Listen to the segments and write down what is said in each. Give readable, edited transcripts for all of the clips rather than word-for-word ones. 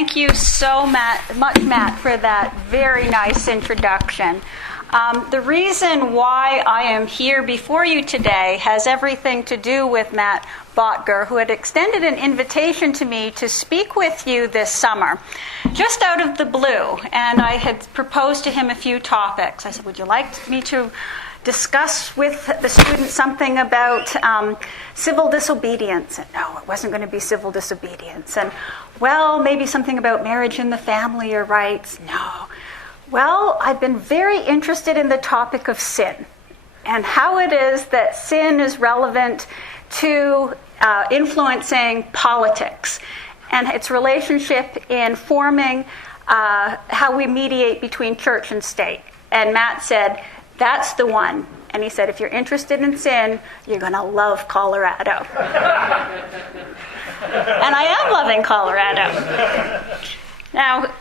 Thank you so much, Matt, for that very nice introduction. The reason why I am here before you today has everything to do with Matt Botger, who had extended an invitation to me to speak with you this summer, just out of the blue. And I had proposed to him a few topics. I said, would you like me to discuss with the students something about civil disobedience? And no, it wasn't going to be civil disobedience. And, well, maybe something about marriage and the family or rights. No. Well, I've been very interested in the topic of sin and how it is that sin is relevant to influencing politics and its relationship in forming how we mediate between church and state. And Matt said, that's the one. And he said, if you're interested in sin, you're going to love Colorado. And I am loving Colorado. Now,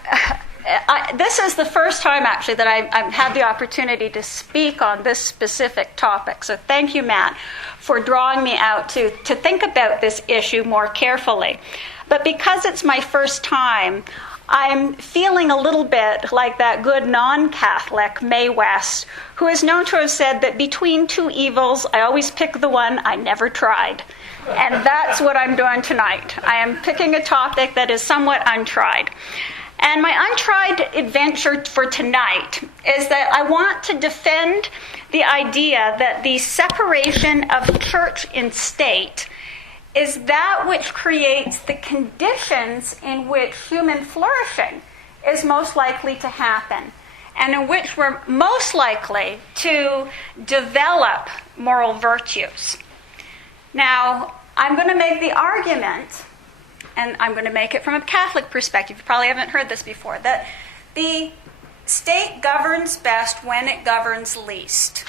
this is the first time, actually, that I've had the opportunity to speak on this specific topic. So thank you, Matt, for drawing me out to think about this issue more carefully. But because it's my first time, I'm feeling a little bit like that good non-Catholic, Mae West, who is known to have said that between two evils, I always pick the one I never tried. And that's what I'm doing tonight. I am picking a topic that is somewhat untried. And my untried adventure for tonight is that I want to defend the idea that the separation of church and state is that which creates the conditions in which human flourishing is most likely to happen, and in which we're most likely to develop moral virtues. Now, I'm going to make the argument, and I'm going to make it from a Catholic perspective, you probably haven't heard this before, that the state governs best when it governs least.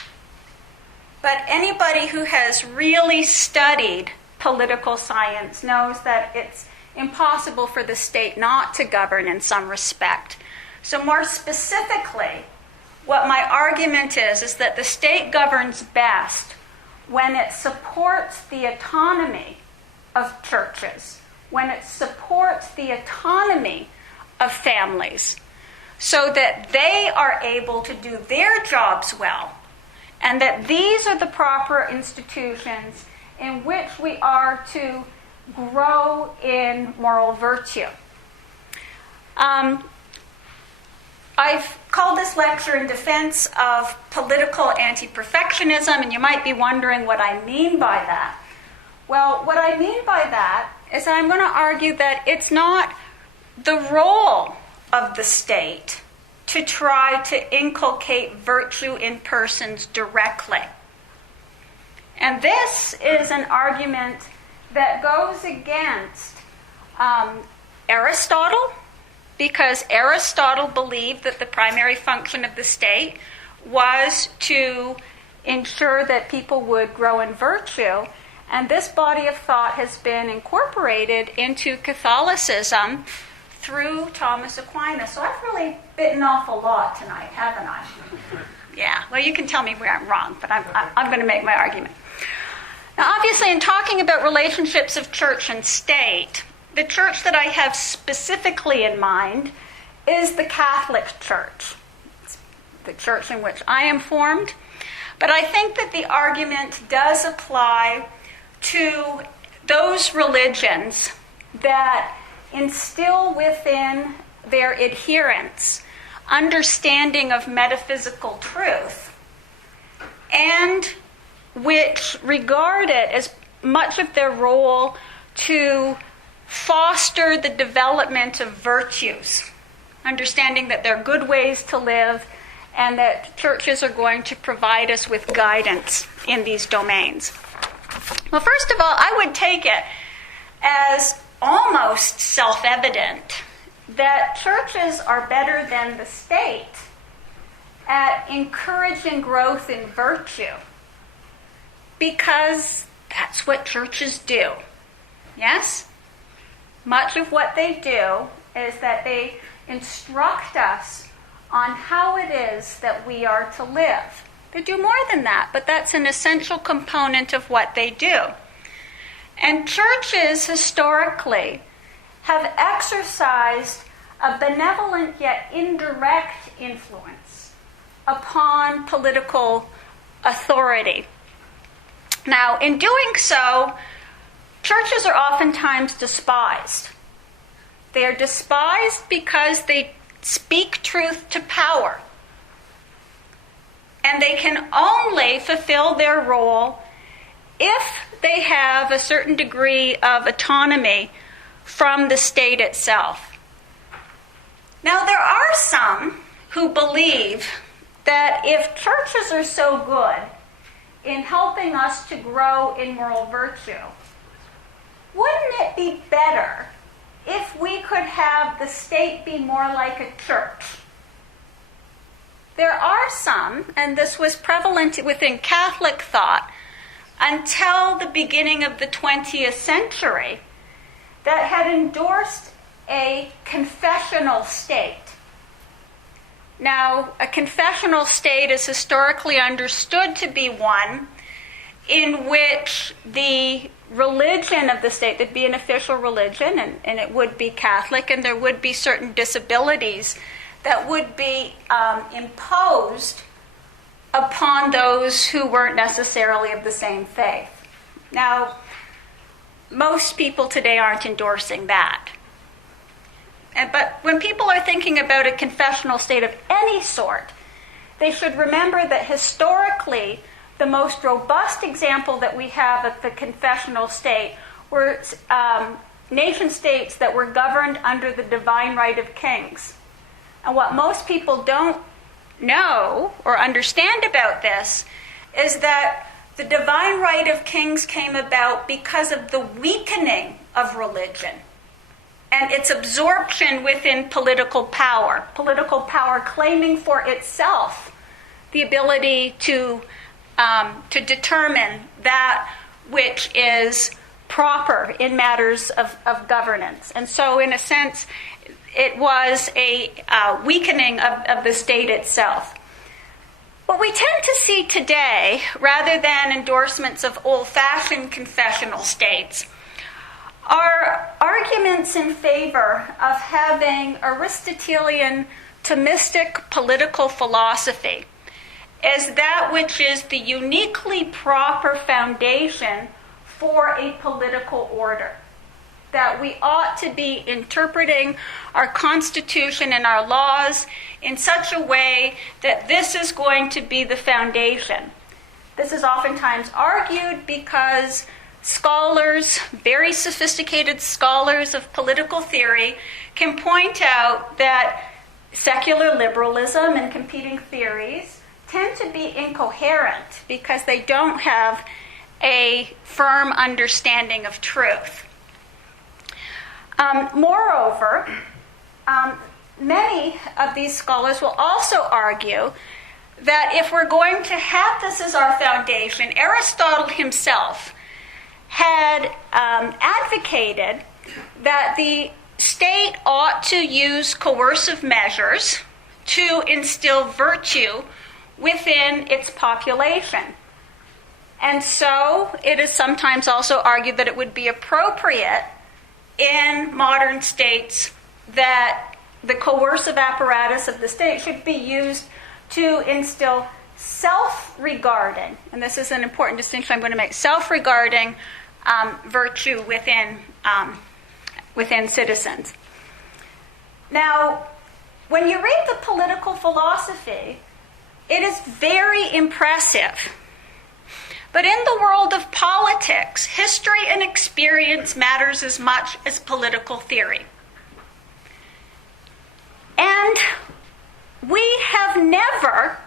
But anybody who has really studied political science knows that it's impossible for the state not to govern in some respect. So more specifically, what my argument is that the state governs best when it supports the autonomy of churches, when it supports the autonomy of families, so that they are able to do their jobs well, and that these are the proper institutions in which we are to grow in moral virtue. I've called this lecture in defense of political anti-perfectionism, and you might be wondering what I mean by that. Well, what I mean by that is that I'm going to argue that it's not the role of the state to try to inculcate virtue in persons directly. And this is an argument that goes against Aristotle, because Aristotle believed that the primary function of the state was to ensure that people would grow in virtue. And this body of thought has been incorporated into Catholicism through Thomas Aquinas. So I've really bitten off a lot tonight, haven't I? Yeah, well, you can tell me where I'm wrong, but I'm going to make my argument. Now, obviously, in talking about relationships of church and state, the church that I have specifically in mind is the Catholic Church. It's the church in which I am formed. But I think that the argument does apply to those religions that instill within their adherents understanding of metaphysical truth, and which regard it as much of their role to foster the development of virtues, understanding that they're good ways to live and that churches are going to provide us with guidance in these domains. Well, first of all, I would take it as almost self-evident that churches are better than the state at encouraging growth in virtue, because that's what churches do. Yes? Much of what they do is that they instruct us on how it is that we are to live. They do more than that, but that's an essential component of what they do. And churches historically have exercised a benevolent yet indirect influence upon political authority. Now, in doing so, churches are oftentimes despised. They are despised because they speak truth to power. And they can only fulfill their role if they have a certain degree of autonomy from the state itself. Now, there are some who believe that if churches are so good in helping us to grow in moral virtue, wouldn't it be better if we could have the state be more like a church? There are some, and this was prevalent within Catholic thought until the beginning of the 20th century, that had endorsed a confessional state. Now, a confessional state is historically understood to be one in which the religion of the state, there'd be an official religion, and it would be Catholic, and there would be certain disabilities that would be imposed upon those who weren't necessarily of the same faith. Now, most people today aren't endorsing that. But when people are thinking about a confessional state of any sort, they should remember that historically, the most robust example that we have of the confessional state were nation states that were governed under the divine right of kings. And what most people don't know or understand about this is that the divine right of kings came about because of the weakening of religion and its absorption within political power claiming for itself the ability to determine that which is proper in matters of governance. And so, in a sense, it was a weakening of the state itself. What we tend to see today, rather than endorsements of old-fashioned confessional states, are arguments in favor of having Aristotelian Thomistic political philosophy as that which is the uniquely proper foundation for a political order. That we ought to be interpreting our Constitution and our laws in such a way that this is going to be the foundation. This is oftentimes argued because scholars, very sophisticated scholars of political theory, can point out that secular liberalism and competing theories tend to be incoherent because they don't have a firm understanding of truth. Moreover, many of these scholars will also argue that if we're going to have this as our foundation, Aristotle himself had advocated that the state ought to use coercive measures to instill virtue within its population. And so it is sometimes also argued that it would be appropriate in modern states that the coercive apparatus of the state should be used to instill self-regarding, and this is an important distinction I'm going to make, self-regarding virtue within citizens. Now, when you read the political philosophy, it is very impressive. But in the world of politics, history and experience matters as much as political theory. And we have never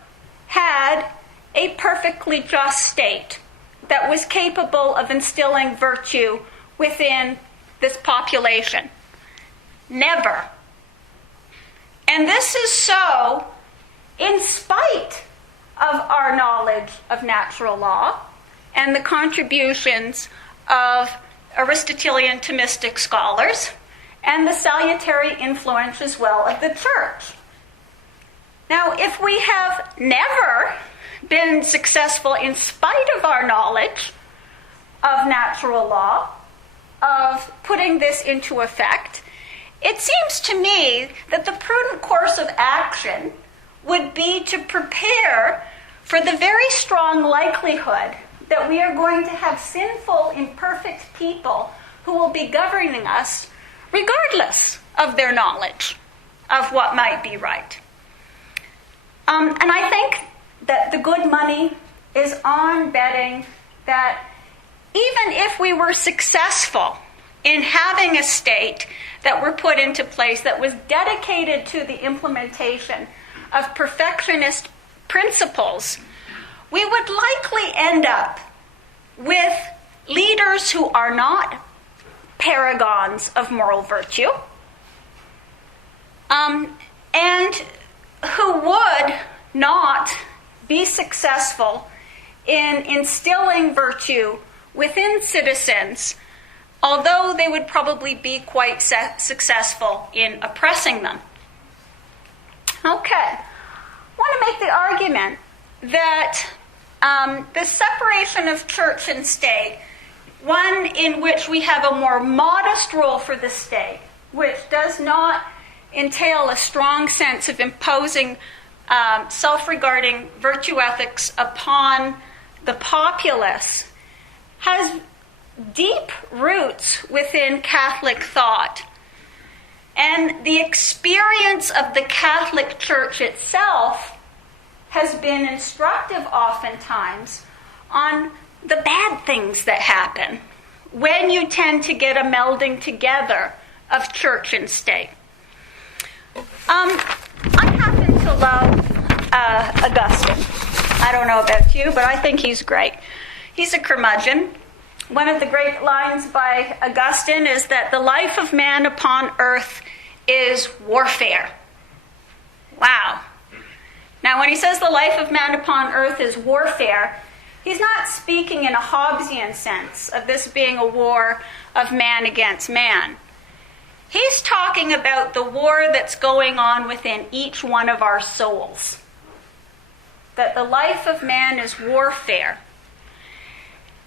had a perfectly just state that was capable of instilling virtue within this population. Never. And this is so in spite of our knowledge of natural law and the contributions of Aristotelian Thomistic scholars and the salutary influence as well of the church. Now, if we have never been successful in spite of our knowledge of natural law, of putting this into effect, it seems to me that the prudent course of action would be to prepare for the very strong likelihood that we are going to have sinful, imperfect people who will be governing us regardless of their knowledge of what might be right. And I think that the good money is on betting that even if we were successful in having a state that were put into place that was dedicated to the implementation of perfectionist principles, we would likely end up with leaders who are not paragons of moral virtue, and who would not be successful in instilling virtue within citizens, although they would probably be quite successful in oppressing them. Okay, I want to make the argument that the separation of church and state, one in which we have a more modest role for the state, which does not entail a strong sense of imposing self-regarding virtue ethics upon the populace, has deep roots within Catholic thought. And the experience of the Catholic Church itself has been instructive oftentimes on the bad things that happen when you tend to get a melding together of church and state. I happen to love Augustine. I don't know about you, but I think he's great. He's a curmudgeon. One of the great lines by Augustine is that the life of man upon earth is warfare. Wow. Now, when he says the life of man upon earth is warfare, he's not speaking in a Hobbesian sense of this being a war of man against man. He's talking about the war that's going on within each one of our souls. That the life of man is warfare.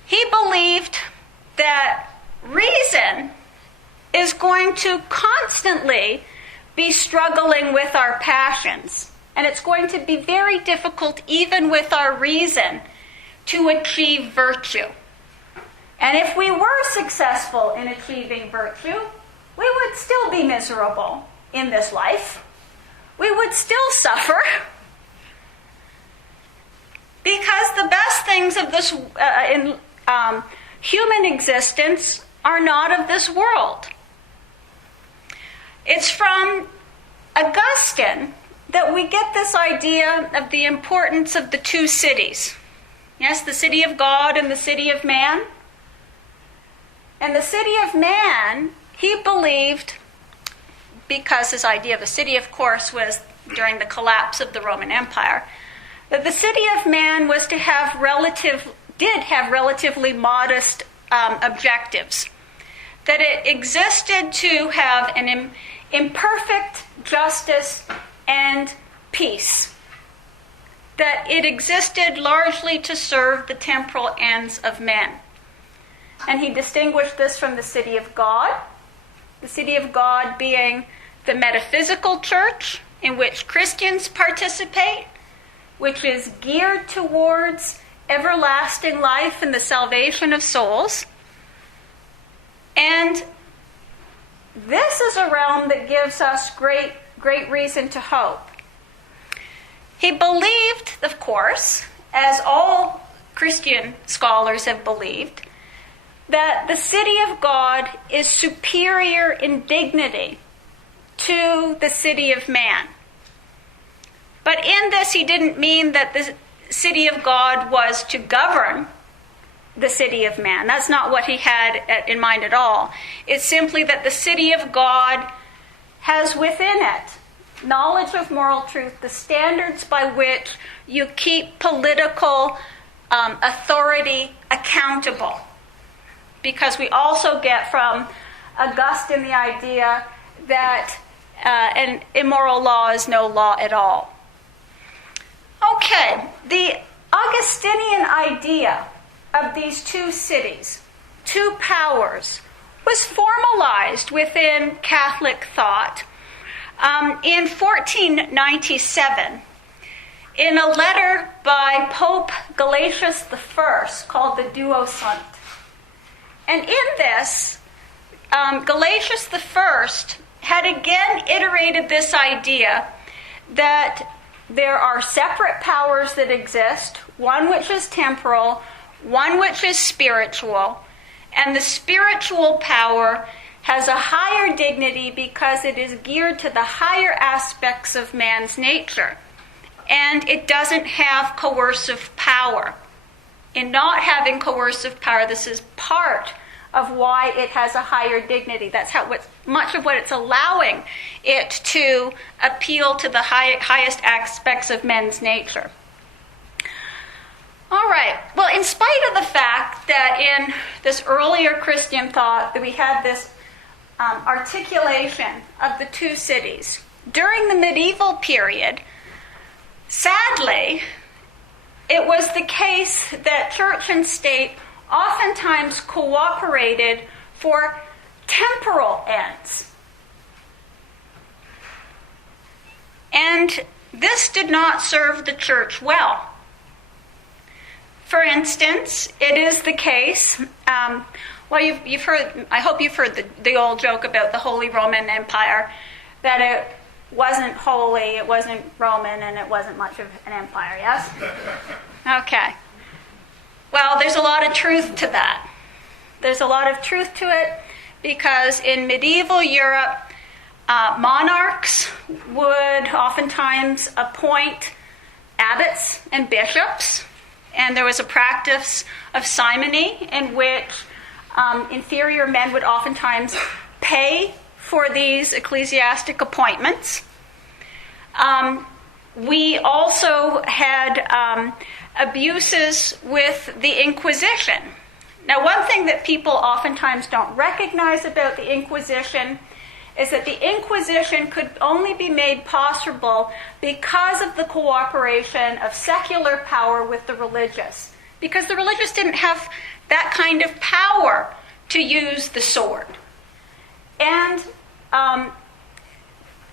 He believed that reason is going to constantly be struggling with our passions. And it's going to be very difficult, even with our reason, to achieve virtue. And if we were successful in achieving virtue, we would still be miserable in this life. We would still suffer. Because the best things of this human existence are not of this world. It's from Augustine that we get this idea of the importance of the two cities. Yes, the city of God and the city of man. And the city of man, he believed, because his idea of a city, of course, was during the collapse of the Roman Empire, that the city of man was to have relatively modest objectives. That it existed to have an imperfect justice and peace. That it existed largely to serve the temporal ends of men. And he distinguished this from the city of God. The city of God being the metaphysical church in which Christians participate, which is geared towards everlasting life and the salvation of souls. And this is a realm that gives us great reason to hope. He believed, of course, as all Christian scholars have believed, that the city of God is superior in dignity to the city of man. But in this, he didn't mean that the city of God was to govern the city of man. That's not what he had in mind at all. It's simply that the city of God has within it knowledge of moral truth, the standards by which you keep political authority accountable. Because we also get from Augustine the idea that an immoral law is no law at all. Okay, the Augustinian idea of these two cities, two powers, was formalized within Catholic thought in 1497 in a letter by Pope Gelasius I called the Duo Sunt. And in this, Gelasius I had again iterated this idea that there are separate powers that exist, one which is temporal, one which is spiritual, and the spiritual power has a higher dignity because it is geared to the higher aspects of man's nature. And it doesn't have coercive power. In not having coercive power, this is part of why it has a higher dignity. That's much of what it's allowing it to appeal to the highest aspects of men's nature. All right. Well, in spite of the fact that in this earlier Christian thought that we had this articulation of the two cities, during the medieval period, sadly, it was the case that church and state oftentimes cooperated for temporal ends. And this did not serve the church well. For instance, it is the case, you've heard, I hope you've heard the old joke about the Holy Roman Empire, that it wasn't holy, it wasn't Roman, and it wasn't much of an empire, yes? Okay. Well, there's a lot of truth to that. There's a lot of truth to it because in medieval Europe, monarchs would oftentimes appoint abbots and bishops, and there was a practice of simony in which inferior men would oftentimes pay for these ecclesiastic appointments. We also had abuses with the Inquisition. Now, one thing that people oftentimes don't recognize about the Inquisition is that the Inquisition could only be made possible because of the cooperation of secular power with the religious. Because the religious didn't have that kind of power to use the sword. And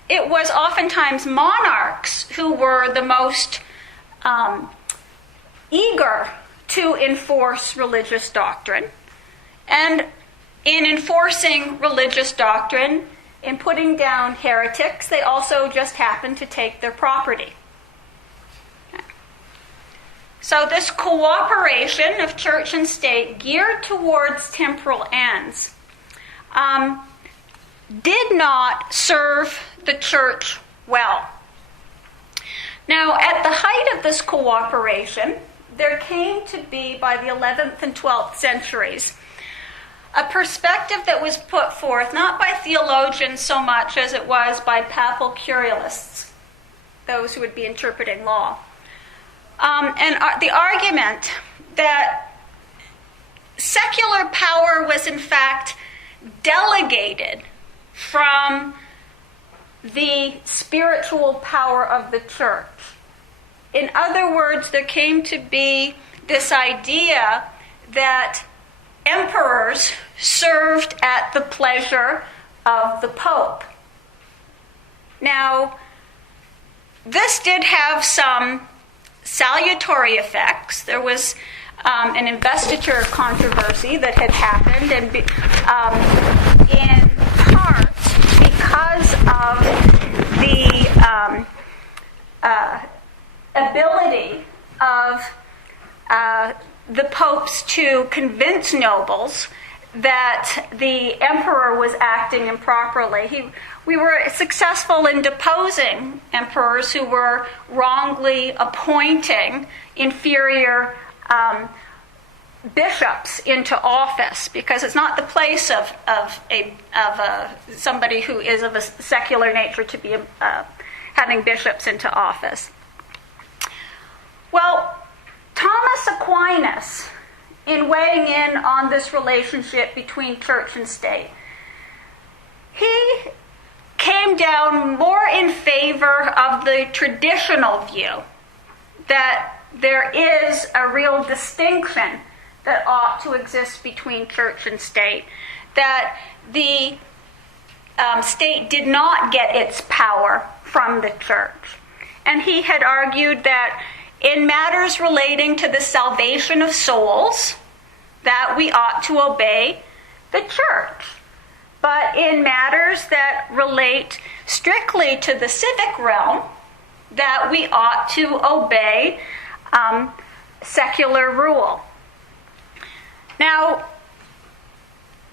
it was oftentimes monarchs who were the most eager to enforce religious doctrine. And in enforcing religious doctrine, in putting down heretics, they also just happened to take their property. Okay. So this cooperation of church and state geared towards temporal ends did not serve the church well. Now, at the height of this cooperation, there came to be, by the 11th and 12th centuries, a perspective that was put forth not by theologians so much as it was by papal curialists, those who would be interpreting law. The argument that secular power was in fact delegated from the spiritual power of the church. In other words, there came to be this idea that emperors served at the pleasure of the Pope. Now, this did have some salutary effects. There was an investiture controversy that had happened, and in part because of the ability of the popes to convince nobles that the emperor was acting improperly. We were successful in deposing emperors who were wrongly appointing inferior bishops into office, because it's not the place of somebody who is of a secular nature to be having bishops into office. Well, Thomas Aquinas, in weighing in on this relationship between church and state, he came down more in favor of the traditional view that there is a real distinction that ought to exist between church and state, that the state did not get its power from the church. And he had argued that in matters relating to the salvation of souls, that we ought to obey the church. But in matters that relate strictly to the civic realm, that we ought to obey secular rule. Now,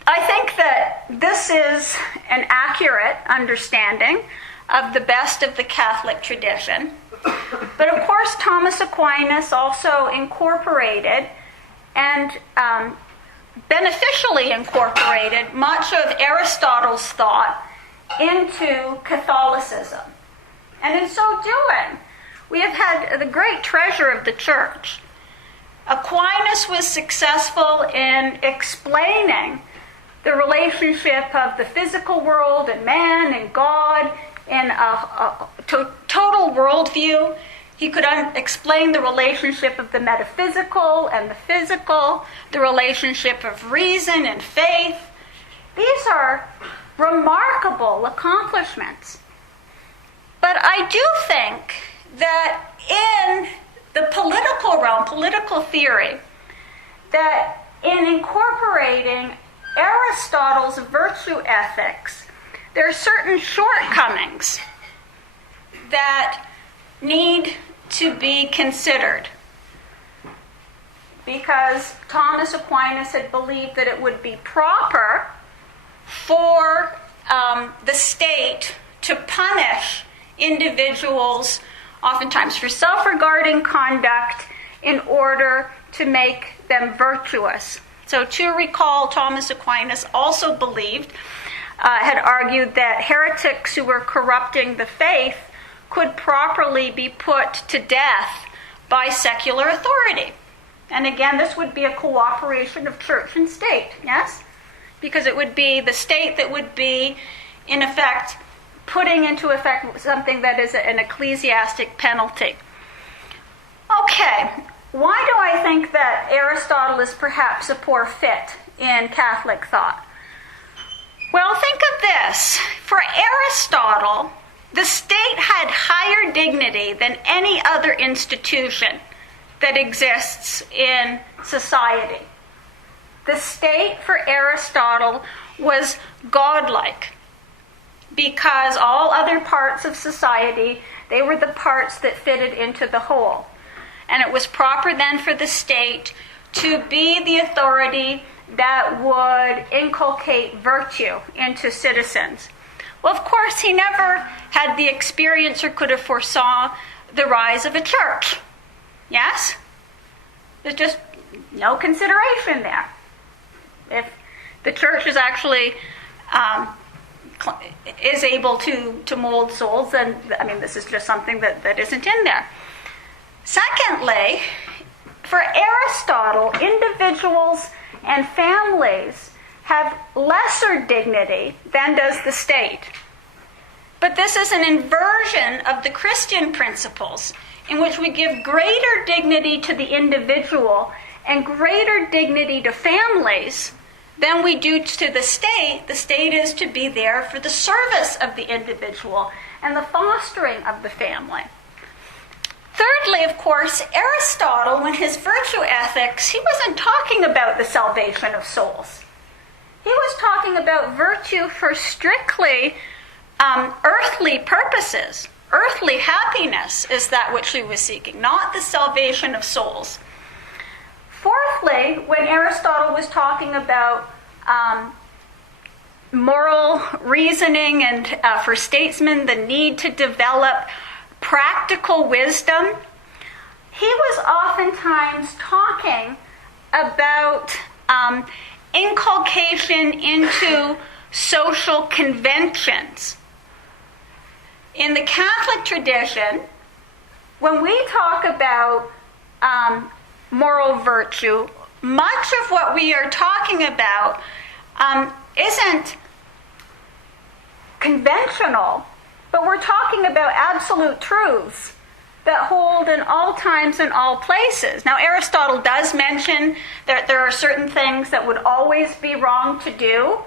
I think that this is an accurate understanding of the best of the Catholic tradition. But of course, Thomas Aquinas also incorporated and beneficially incorporated much of Aristotle's thought into Catholicism. And in so doing, we have had the great treasure of the church. Aquinas was successful in explaining the relationship of the physical world and man and God in a total worldview. He could explain the relationship of the metaphysical and the physical, the relationship of reason and faith. These are remarkable accomplishments. But I do think that in the political realm, political theory, that in incorporating Aristotle's virtue ethics, there are certain shortcomings that need to be considered, because Thomas Aquinas had believed that it would be proper for the state to punish individuals, oftentimes for self-regarding conduct, in order to make them virtuous. So to recall, Thomas Aquinas also believed, had argued that heretics who were corrupting the faith could properly be put to death by secular authority. And again, this would be a cooperation of church and state, yes? Because it would be the state that would be, in effect, putting into effect something that is an ecclesiastic penalty. Okay, why do I think that Aristotle is perhaps a poor fit in Catholic thought? Well, think of this. For Aristotle, the state had higher dignity than any other institution that exists in society. The state for Aristotle was godlike, because all other parts of society, they were the parts that fitted into the whole. And it was proper then for the state to be the authority that would inculcate virtue into citizens. Well, of course, he never had the experience or could have foresaw the rise of a church. Yes? There's just no consideration there. If the church is actually is able to mold souls, then, I mean, this is just something that isn't in there. Secondly, for Aristotle, individuals and families have lesser dignity than does the state. But this is an inversion of the Christian principles, in which we give greater dignity to the individual and greater dignity to families than we do to the state. The state is to be there for the service of the individual and the fostering of the family. Thirdly, of course, Aristotle, in his virtue ethics, he wasn't talking about the salvation of souls. He was talking about virtue for strictly earthly purposes. Earthly happiness is that which he was seeking, not the salvation of souls. Fourthly, when Aristotle was talking about moral reasoning and for statesmen, the need to develop practical wisdom, he was oftentimes talking about inculcation into social conventions. In the Catholic tradition, when we talk about moral virtue, much of what we are talking about isn't conventional, but we're talking about absolute truths that hold in all times and all places. Now, Aristotle does mention that there are certain things that would always be wrong to do,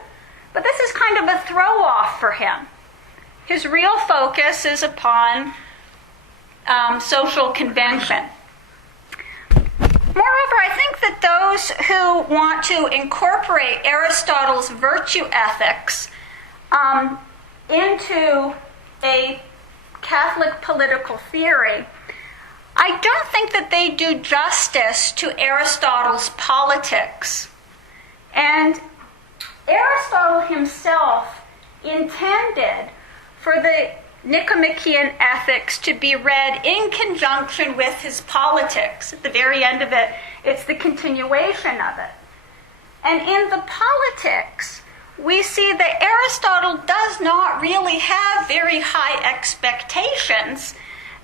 but this is kind of a throw-off for him. His real focus is upon social convention. Moreover, I think that those who want to incorporate Aristotle's virtue ethics into a Catholic political theory, I don't think that they do justice to Aristotle's politics. And Aristotle himself intended for the Nicomachean Ethics to be read in conjunction with his politics. At the very end of it, it's the continuation of it. And in the politics, we see that Aristotle does not really have very high expectations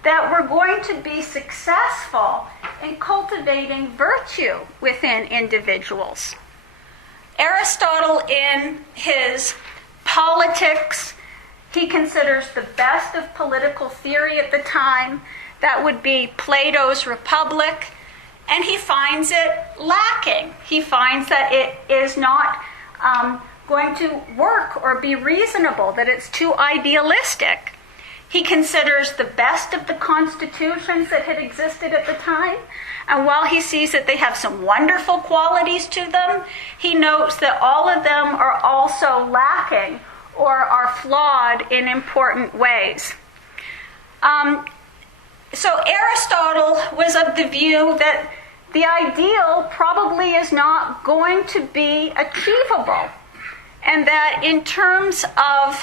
that we're going to be successful in cultivating virtue within individuals. Aristotle, in his politics, he considers the best of political theory at the time. That would be Plato's Republic, and he finds it lacking. He finds that it is not going to work or be reasonable, that it's too idealistic. He considers the best of the constitutions that had existed at the time, and while he sees that they have some wonderful qualities to them, he notes that all of them are also lacking or are flawed in important ways. So Aristotle was of the view that the ideal probably is not going to be achievable, and that in terms of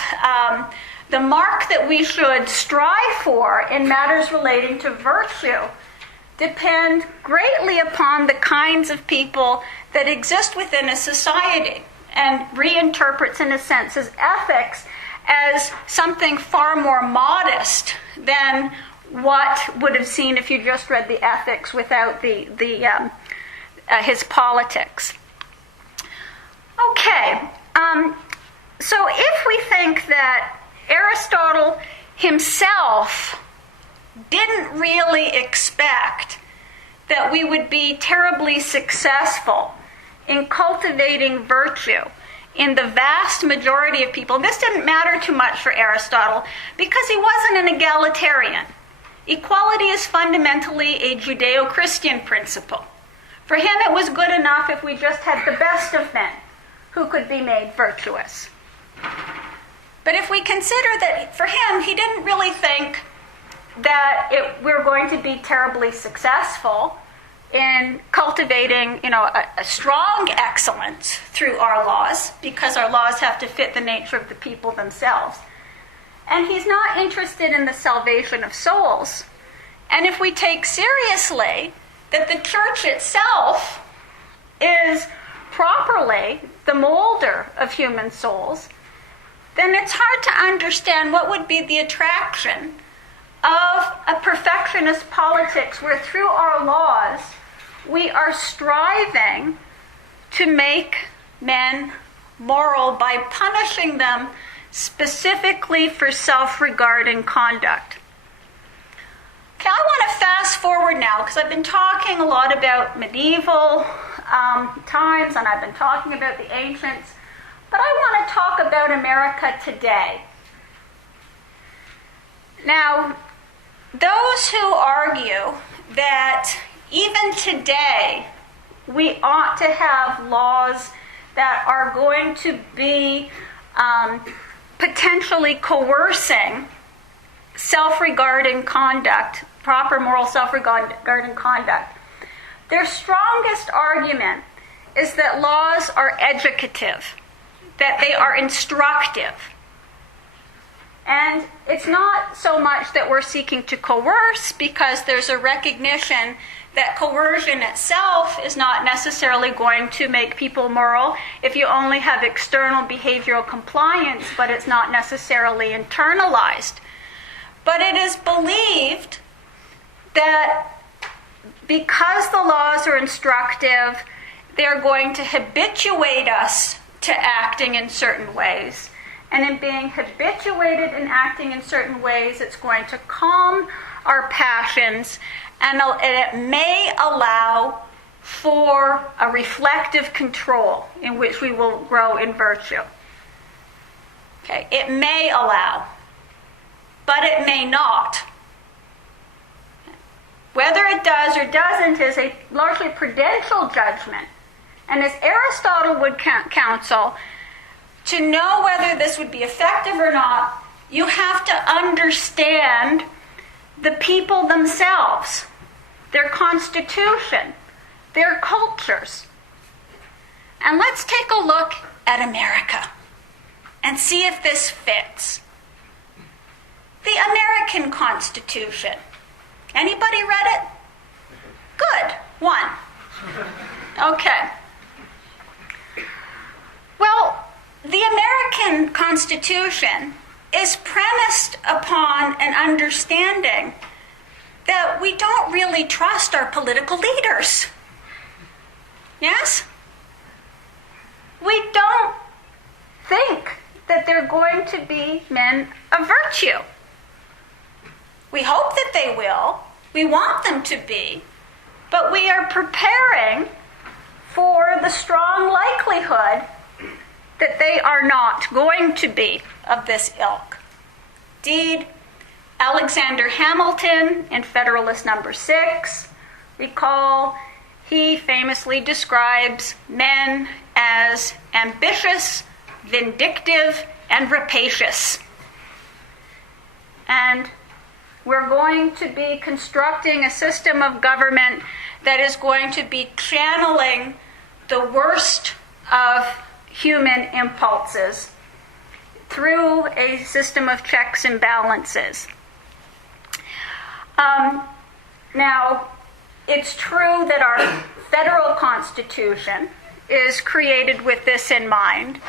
the mark that we should strive for in matters relating to virtue depend greatly upon the kinds of people that exist within a society, and reinterprets, in a sense, as ethics as something far more modest than what would have seen if you just read the ethics without his politics. Okay, so if we think that Aristotle himself didn't really expect that we would be terribly successful in cultivating virtue in the vast majority of people, this didn't matter too much for Aristotle because he wasn't an egalitarian. Equality is fundamentally a Judeo-Christian principle. For him, it was good enough if we just had the best of men who could be made virtuous. But if we consider that for him, he didn't really think that we're going to be terribly successful in cultivating, a strong excellence through our laws, because our laws have to fit the nature of the people themselves. And he's not interested in the salvation of souls. And if we take seriously that the church itself is properly the molder of human souls, then it's hard to understand what would be the attraction of a perfectionist politics where through our laws we are striving to make men moral by punishing them specifically for self-regarding conduct. Okay, I want to fast forward now because I've been talking a lot about medieval times and I've been talking about the ancients, but I want to talk about America today. Now, those who argue that even today we ought to have laws that are going to be potentially coercing self-regarding conduct, proper moral self-regarding conduct, their strongest argument is that laws are educative, that they are instructive. And it's not so much that we're seeking to coerce, because there's a recognition that coercion itself is not necessarily going to make people moral if you only have external behavioral compliance, but it's not necessarily internalized. But it is believed that because the laws are instructive, they're going to habituate us to acting in certain ways. And in being habituated in acting in certain ways, it's going to calm our passions, and it may allow for a reflective control in which we will grow in virtue. Okay, it may allow, but it may not. Whether it does or doesn't is a largely prudential judgment. And as Aristotle would counsel, to know whether this would be effective or not, you have to understand the people themselves, their constitution, their cultures. And let's take a look at America and see if this fits. The American Constitution. Anybody read it? Good. One. Okay. Well, the American Constitution is premised upon an understanding that we don't really trust our political leaders. Yes? We don't think that they're going to be men of virtue. We hope that they will. We want them to be. But we are preparing for the strong likelihood that they are not going to be of this ilk. Indeed, Alexander Hamilton in Federalist Number 6, recall, he famously describes men as ambitious, vindictive, and rapacious. And we're going to be constructing a system of government that is going to be channeling the worst of human impulses through a system of checks and balances. Now, it's true that our federal constitution is created with this in mind,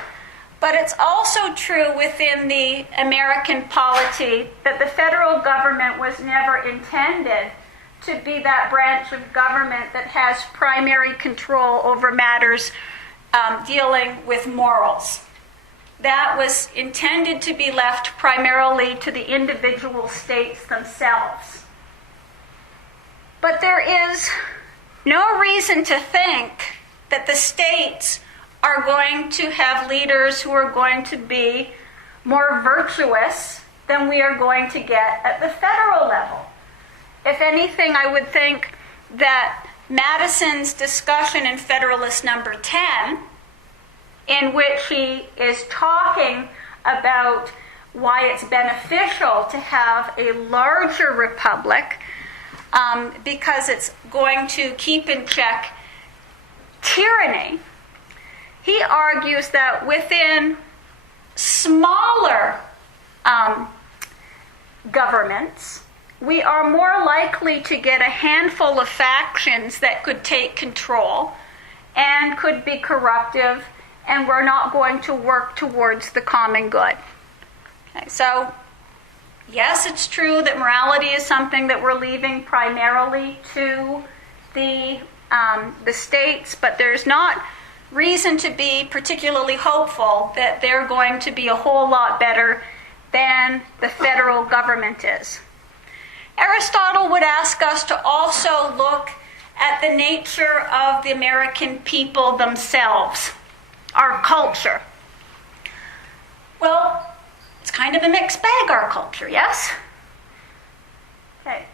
but it's also true within the American polity that the federal government was never intended to be that branch of government that has primary control over matters dealing with morals. That was intended to be left primarily to the individual states themselves. But there is no reason to think that the states are going to have leaders who are going to be more virtuous than we are going to get at the federal level. If anything, I would think that Madison's discussion in Federalist Number 10, in which he is talking about why it's beneficial to have a larger republic, because it's going to keep in check tyranny. He argues that within smaller governments, we are more likely to get a handful of factions that could take control and could be corruptive, and we're not going to work towards the common good. Okay, so, yes, it's true that morality is something that we're leaving primarily to the states, but there's not reason to be particularly hopeful that they're going to be a whole lot better than the federal government is. Aristotle would ask us to also look at the nature of the American people themselves, our culture. Well, it's kind of a mixed bag, our culture, yes? Okay.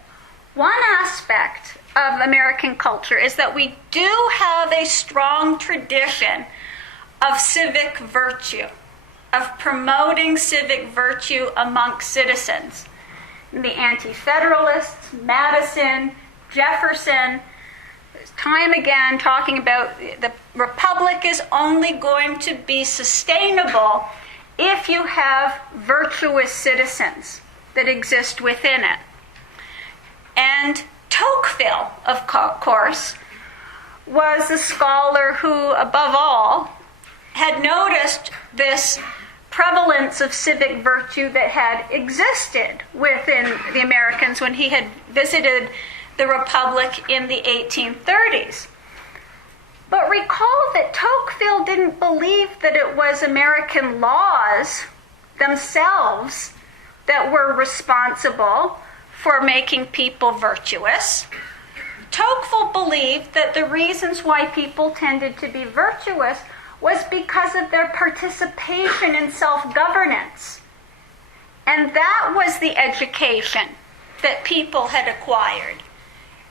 One aspect of American culture is that we do have a strong tradition of civic virtue, of promoting civic virtue amongst citizens. The Anti-Federalists, Madison, Jefferson, time again talking about the republic is only going to be sustainable if you have virtuous citizens that exist within it. And Tocqueville, of course, was a scholar who, above all, had noticed this prevalence of civic virtue that had existed within the Americans when he had visited the Republic in the 1830s. But recall that Tocqueville didn't believe that it was American laws themselves that were responsible for making people virtuous. Tocqueville believed that the reasons why people tended to be virtuous was because of their participation in self-governance. And that was the education that people had acquired.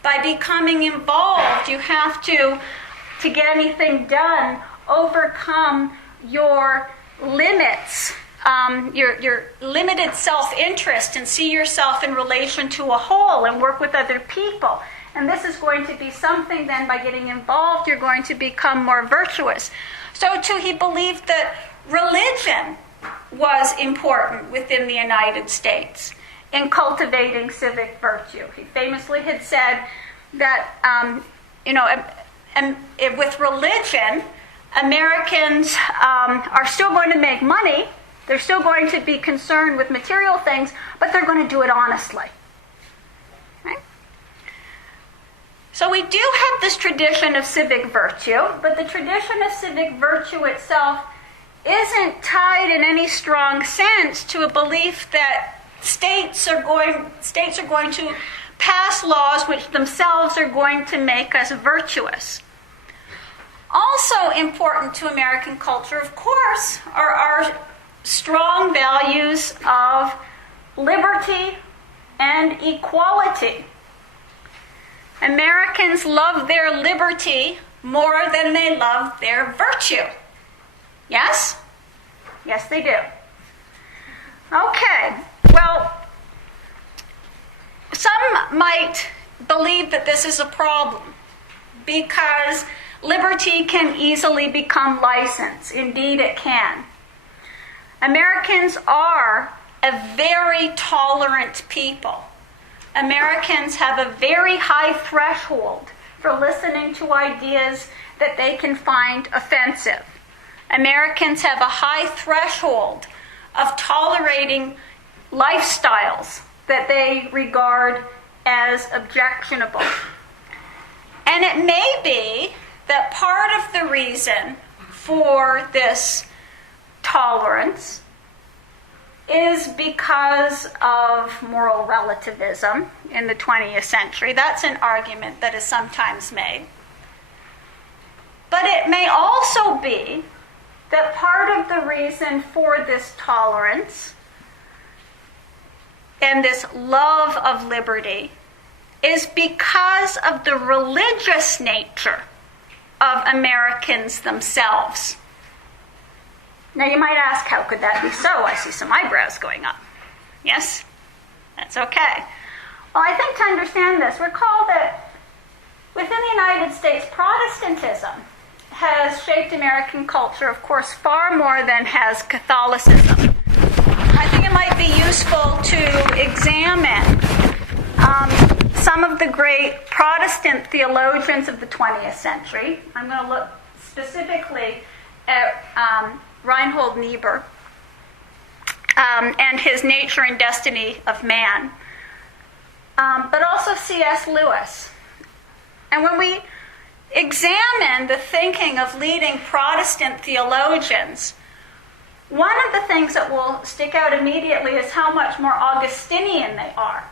By becoming involved, you have to get anything done, overcome your limits, your limited self-interest, and see yourself in relation to a whole and work with other people. And this is going to be something then, by getting involved, you're going to become more virtuous. So too, he believed that religion was important within the United States in cultivating civic virtue. He famously had said that, with religion, Americans are still going to make money, they're still going to be concerned with material things, but they're going to do it honestly. Right? So we do have this tradition of civic virtue, but the tradition of civic virtue itself isn't tied in any strong sense to a belief that states are going to pass laws which themselves are going to make us virtuous. Also important to American culture, of course, are our strong values of liberty and equality. Americans love their liberty more than they love their virtue. Yes? Yes, they do. Okay, well, some might believe that this is a problem because liberty can easily become license. Indeed, it can. Americans are a very tolerant people. Americans have a very high threshold for listening to ideas that they can find offensive. Americans have a high threshold of tolerating lifestyles that they regard as objectionable. And it may be that part of the reason for this tolerance is because of moral relativism in the 20th century. That's an argument that is sometimes made. But it may also be that part of the reason for this tolerance and this love of liberty is because of the religious nature of Americans themselves. Now you might ask, how could that be so? I see some eyebrows going up. Yes? That's okay. Well, I think to understand this, recall that within the United States, Protestantism has shaped American culture, of course, far more than has Catholicism. I think it might be useful to examine some of the great Protestant theologians of the 20th century. I'm going to look specifically at Reinhold Niebuhr and his Nature and Destiny of Man, but also C.S. Lewis. And when we examine the thinking of leading Protestant theologians, one of the things that will stick out immediately is how much more Augustinian they are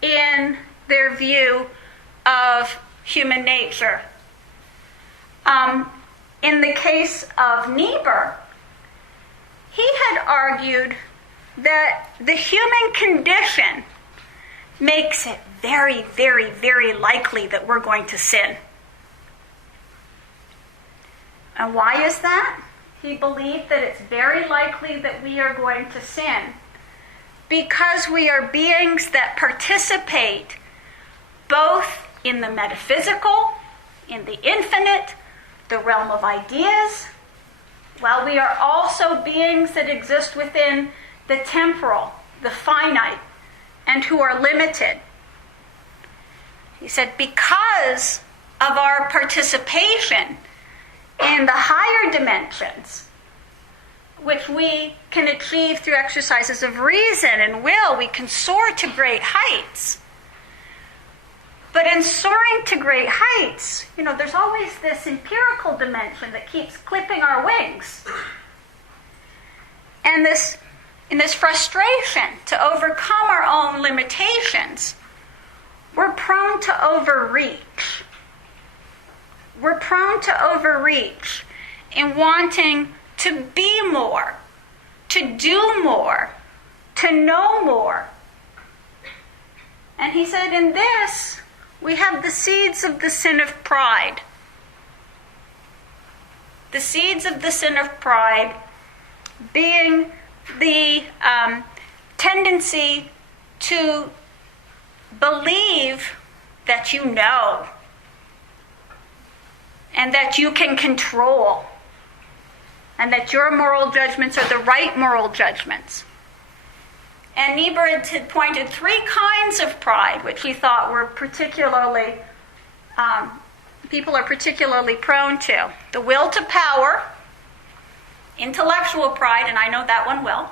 in their view of human nature. In the case of Niebuhr, he had argued that the human condition makes it very, very, very likely that we're going to sin. And why is that? He believed that it's very likely that we are going to sin because we are beings that participate both in the metaphysical, in the infinite, the realm of ideas, while we are also beings that exist within the temporal, the finite, and who are limited. He said, because of our participation in the higher dimensions, which we can achieve through exercises of reason and will, we can soar to great heights. But in soaring to great heights, there's always this empirical dimension that keeps clipping our wings. And this in this frustration to overcome our own limitations, we're prone to overreach. We're prone to overreach in wanting to be more, to do more, to know more. And he said, in this, we have the seeds of the sin of pride. The seeds of the sin of pride being the tendency to believe that you know and that you can control and that your moral judgments are the right moral judgments. And Niebuhr had pointed 3 kinds of pride, which he thought were particularly, people are particularly prone to. The will to power, intellectual pride, and I know that one well,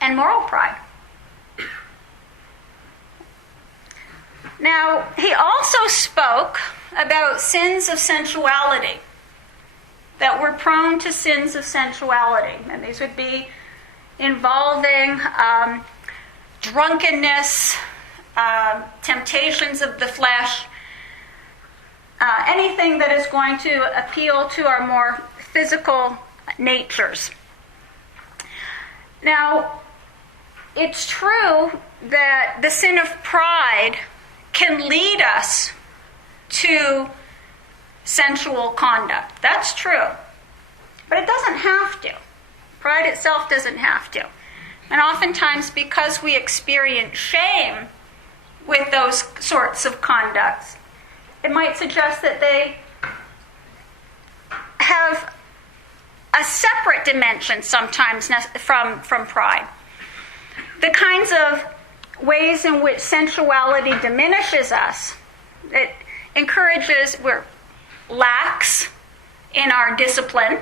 and moral pride. Now, he also spoke about sins of sensuality, that we're prone to sins of sensuality. And these would be involving drunkenness, temptations of the flesh, anything that is going to appeal to our more physical natures. Now, it's true that the sin of pride can lead us to sensual conduct. That's true. But it doesn't have to. Pride itself doesn't have to. And oftentimes, because we experience shame with those sorts of conducts, it might suggest that they have a separate dimension sometimes from pride. The kinds of ways in which sensuality diminishes us, it encourages, we're lax in our discipline,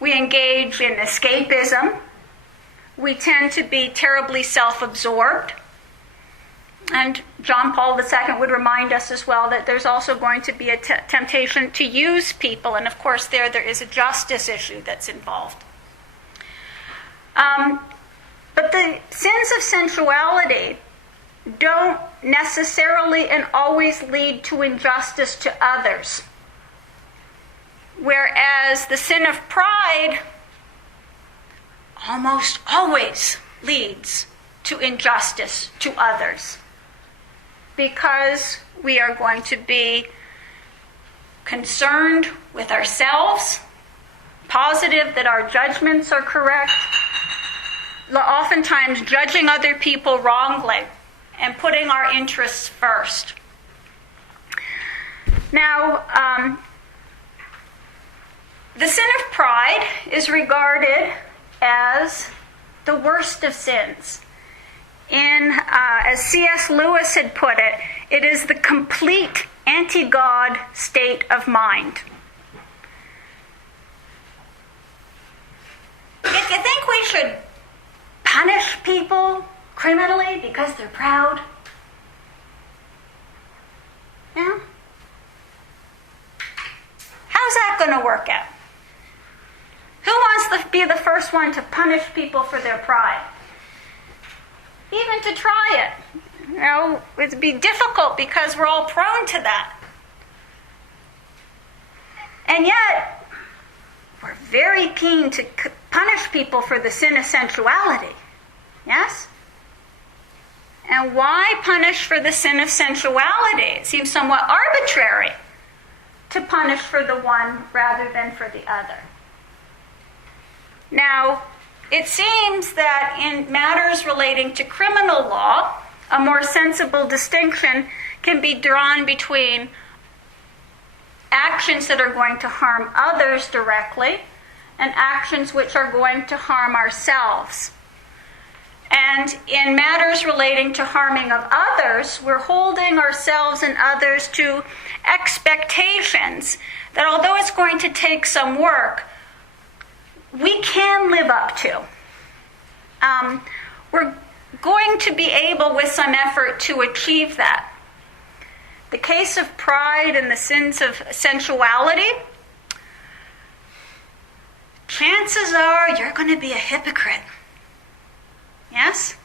we engage in escapism, we tend to be terribly self-absorbed. And John Paul II would remind us as well that there's also going to be a temptation to use people, and of course there is a justice issue that's involved. But the sins of sensuality don't necessarily and always lead to injustice to others, whereas the sin of pride almost always leads to injustice to others, because we are going to be concerned with ourselves, positive that our judgments are correct, oftentimes judging other people wrongly and putting our interests first. Now, the sin of pride is regarded as the worst of sins. As C.S. Lewis had put it, it is the complete anti-God state of mind. If you think we should punish people criminally because they're proud, yeah? How's that going to work out? Who wants to be the first one to punish people for their pride? Even to try it. You know, it'd be difficult because we're all prone to that. And yet, we're very keen to punish people for the sin of sensuality. Yes? And why punish for the sin of sensuality? It seems somewhat arbitrary to punish for the one rather than for the other. Now, it seems that in matters relating to criminal law, a more sensible distinction can be drawn between actions that are going to harm others directly and actions which are going to harm ourselves. And in matters relating to harming of others, we're holding ourselves and others to expectations that, although it's going to take some work, we can live up to. We're going to be able, with some effort, to achieve that. The case of pride and the sins of sensuality chances are you're going to be a hypocrite. Yes?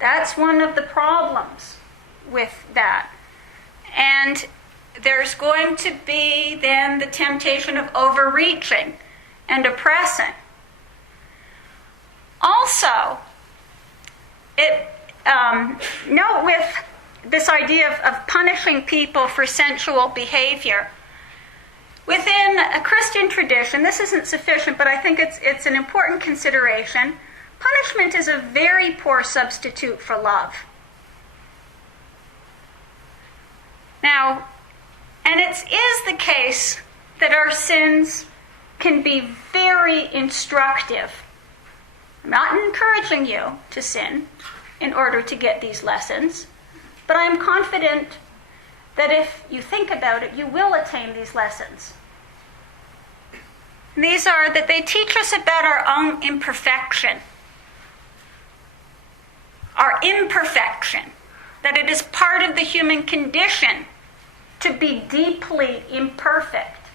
That's one of the problems with that. And there's going to be then the temptation of overreaching and oppressing. Also, note with this idea of punishing people for sensual behavior. Within a Christian tradition, this isn't sufficient, but I think it's an important consideration. Punishment is a very poor substitute for love. Now, and it is the case that our sins can be very instructive. I'm not encouraging you to sin in order to get these lessons, but I'm confident that if you think about it, you will attain these lessons. And these are that they teach us about our own imperfection. Our imperfection. That it is part of the human condition to be deeply imperfect.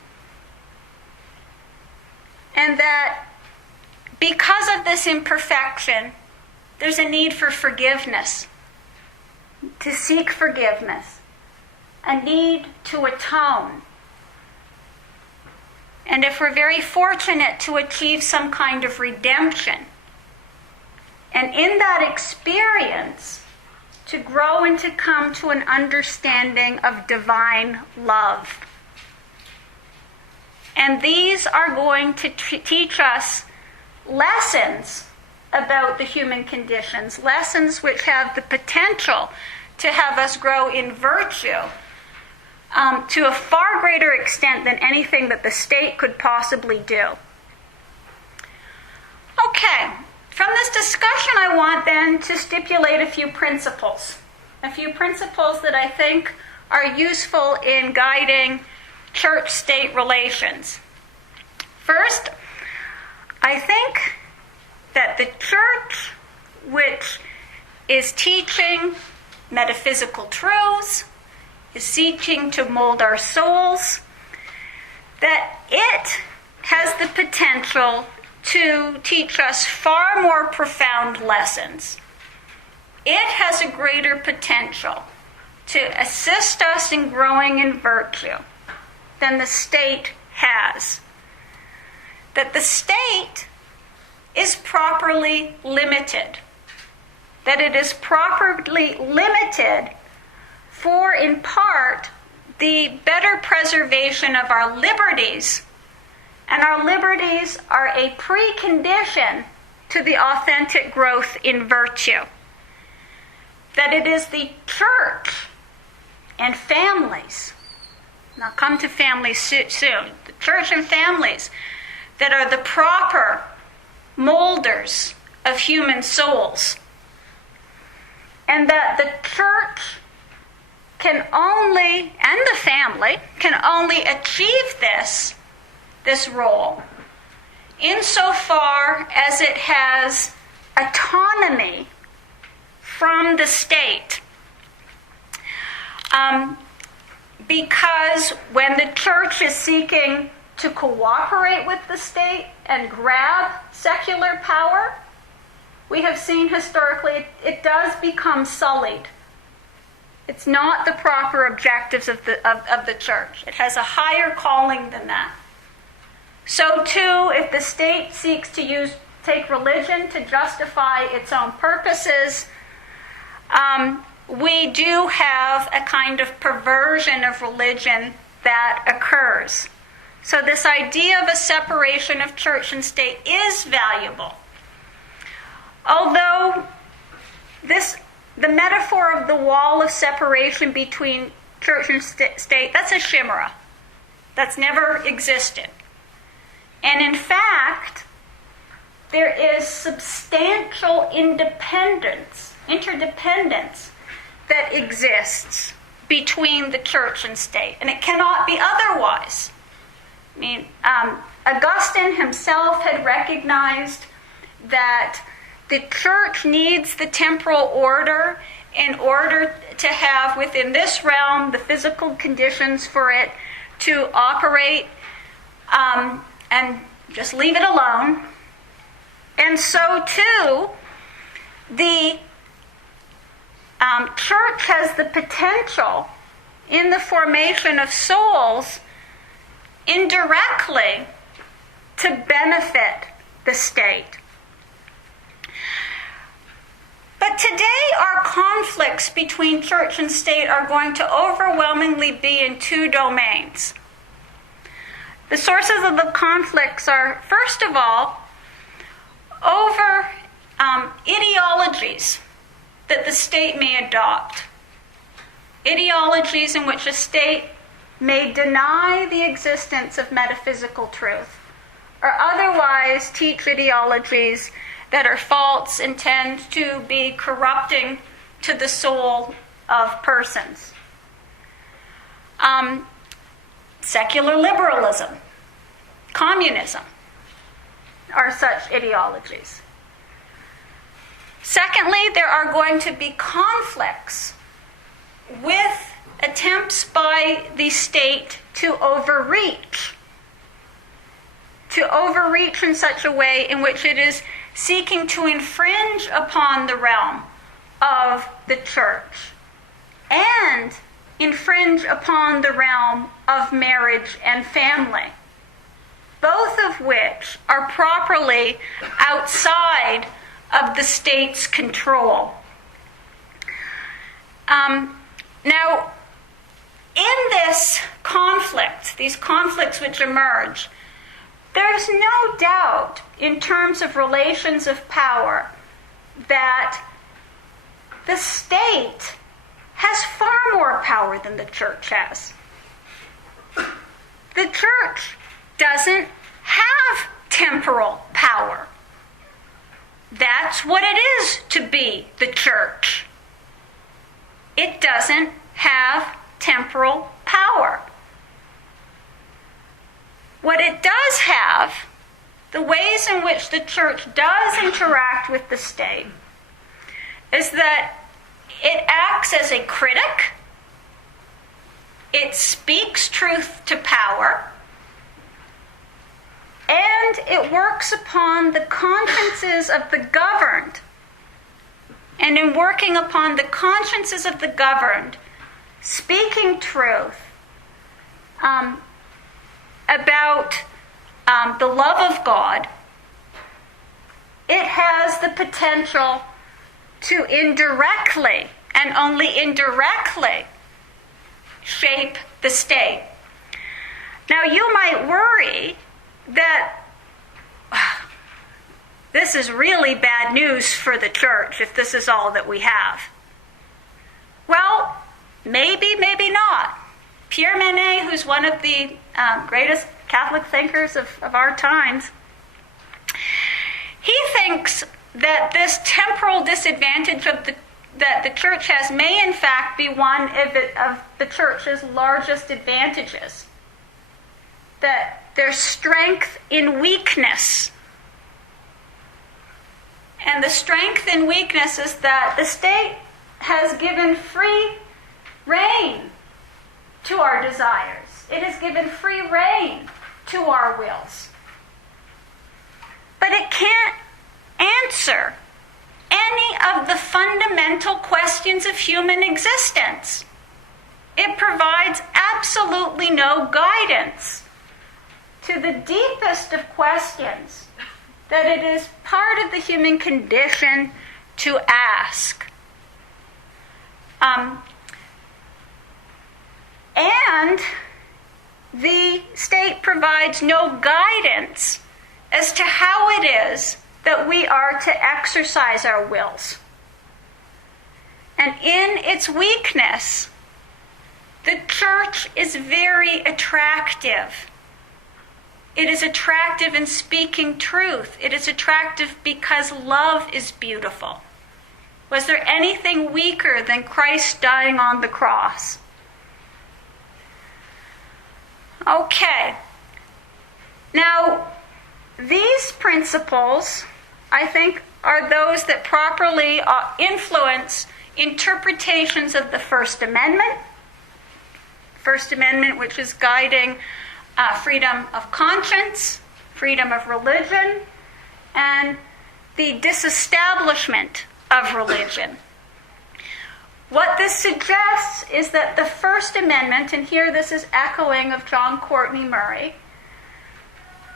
And that because of this imperfection, there's a need for forgiveness, to seek forgiveness, a need to atone. And if we're very fortunate to achieve some kind of redemption, and in that experience, to grow and to come to an understanding of divine love. And these are going to teach us lessons about the human conditions, lessons which have the potential to have us grow in virtue to a far greater extent than anything that the state could possibly do. Okay, from this discussion I want then to stipulate a few principles that I think are useful in guiding church-state relations. First, I think that the church, which is teaching metaphysical truths, is seeking to mold our souls, that it has the potential to teach us far more profound lessons. It has a greater potential to assist us in growing in virtue than the state has. That the state is properly limited. That it is properly limited for, in part, the better preservation of our liberties. And our liberties are a precondition to the authentic growth in virtue. That it is the church and families, and I'll come to families soon, the church and families that are the proper molders of human souls. And that the church can only, and the family, can only achieve this role insofar as it has autonomy from the state. Because when the church is seeking to cooperate with the state and grab secular power, we have seen historically it does become sullied. It's not the proper objectives of the church. It has a higher calling than that. So too, if the state seeks to take religion to justify its own purposes, we do have a kind of perversion of religion that occurs. So this idea of a separation of church and state is valuable. Although the metaphor of the wall of separation between church and state, that's a chimera. That's never existed. And in fact, there is substantial interdependence that exists between the church and state. And it cannot be otherwise. I mean, Augustine himself had recognized that the church needs the temporal order in order to have within this realm the physical conditions for it to operate and just leave it alone. And so, too, the church has the potential in the formation of souls indirectly to benefit the state. But today, our conflicts between church and state are going to overwhelmingly be in two domains. The sources of the conflicts are, first of all, over ideologies that the state may adopt. Ideologies in which a state may deny the existence of metaphysical truth, or otherwise teach ideologies that are false and tend to be corrupting to the soul of persons. Secular liberalism, communism are such ideologies. Secondly, there are going to be conflicts with attempts by the state to overreach in such a way in which it is seeking to infringe upon the realm of the church and infringe upon the realm of marriage and family, both of which are properly outside of the state's control. Now, in this conflict, these conflicts which emerge, there's no doubt in terms of relations of power that the state has far more power than the church has. The church doesn't have temporal power. That's what it is to be the church. It doesn't have temporal power. What it does have, the ways in which the church does interact with the state, is that it acts as a critic, it speaks truth to power, and it works upon the consciences of the governed. And in working upon the consciences of the governed, speaking truth about the love of God, it has the potential to indirectly, and only indirectly, shape the state. Now, you might worry that this is really bad news for the church if this is all that we have. Well, maybe, maybe not. Pierre Manet, who's one of the greatest Catholic thinkers of our times, he thinks that this temporal disadvantage that the church has may in fact be one of the church's largest advantages. That there's strength in weakness. And the strength in weakness is that the state has given free rein to our desires. It has given free rein to our wills. But it can't answer any of the fundamental questions of human existence. It provides absolutely no guidance to the deepest of questions that it is part of the human condition to ask. And the state provides no guidance as to how it is that we are to exercise our wills. And in its weakness, the church is very attractive. It is attractive in speaking truth. It is attractive because love is beautiful. Was there anything weaker than Christ dying on the cross? Okay. Now, these principles, I think, are those that properly influence interpretations of the First Amendment. First Amendment, which is guiding freedom of conscience, freedom of religion, and the disestablishment of religion. What this suggests is that the First Amendment, and here this is echoing of John Courtney Murray,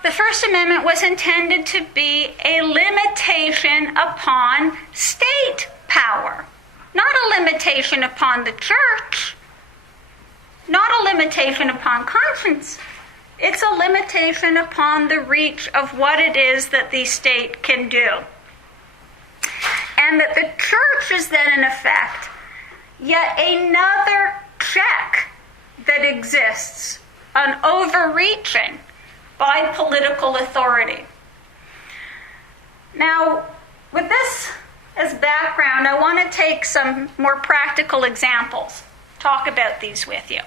the First Amendment was intended to be a limitation upon state power, not a limitation upon the church, not a limitation upon conscience. It's a limitation upon the reach of what it is that the state can do. And that the church is then, in effect, yet another check that exists on overreaching by political authority. Now, with this as background, I want to take some more practical examples, talk about these with you.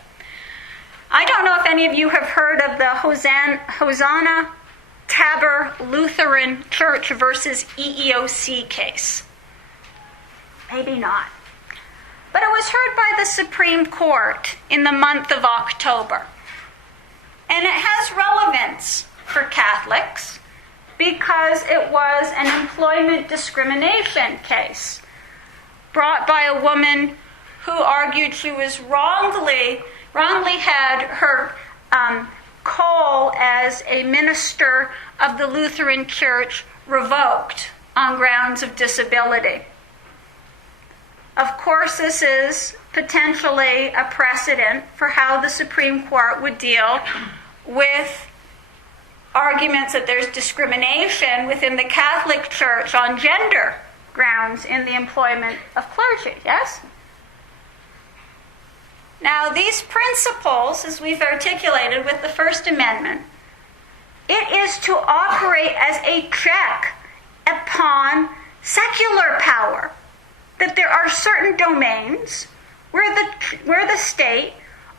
I don't know if any of you have heard of the Hosanna Tabor Lutheran Church versus EEOC case. Maybe not. But it was heard by the Supreme Court in the month of October. And it has relevance for Catholics because it was an employment discrimination case brought by a woman who argued she was wrongly had her call as a minister of the Lutheran Church revoked on grounds of disability. Of course, this is potentially a precedent for how the Supreme Court would deal with arguments that there's discrimination within the Catholic Church on gender grounds in the employment of clergy, yes? Now, these principles, as we've articulated with the First Amendment, it is to operate as a check upon secular power, that there are certain domains where the state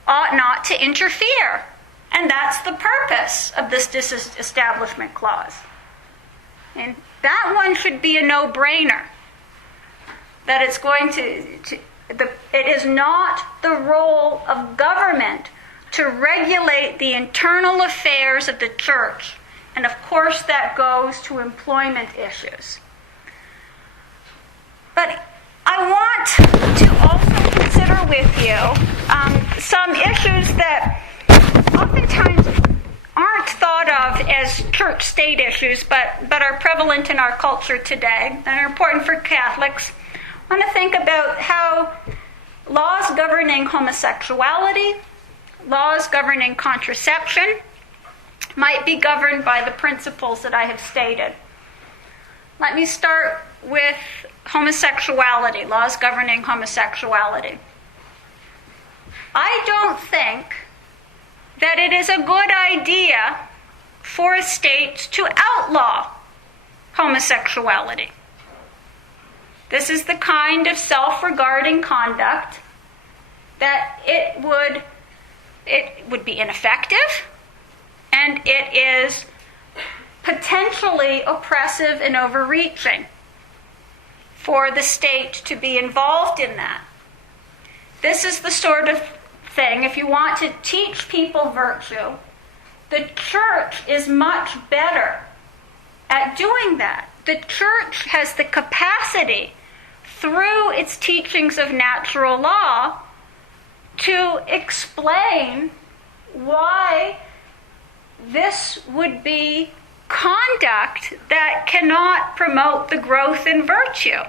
ought not to interfere. And that's the purpose of this disestablishment clause. And that one should be a no-brainer, that it's going it is not the role of government to regulate the internal affairs of the church. And of course that goes to employment issues. But I want to also consider with you some issues that oftentimes aren't thought of as church-state issues, but are prevalent in our culture today and are important for Catholics. I want to think about how laws governing homosexuality, laws governing contraception, might be governed by the principles that I have stated. Let me start with homosexuality, laws governing homosexuality. I don't think that it is a good idea for a state to outlaw homosexuality. This is the kind of self-regarding conduct that it would be ineffective, and it is potentially oppressive and overreaching for the state to be involved in that. This is the sort of thing, if you want to teach people virtue, the church is much better at doing that. The church has the capacity, through its teachings of natural law, to explain why this would be conduct that cannot promote the growth in virtue.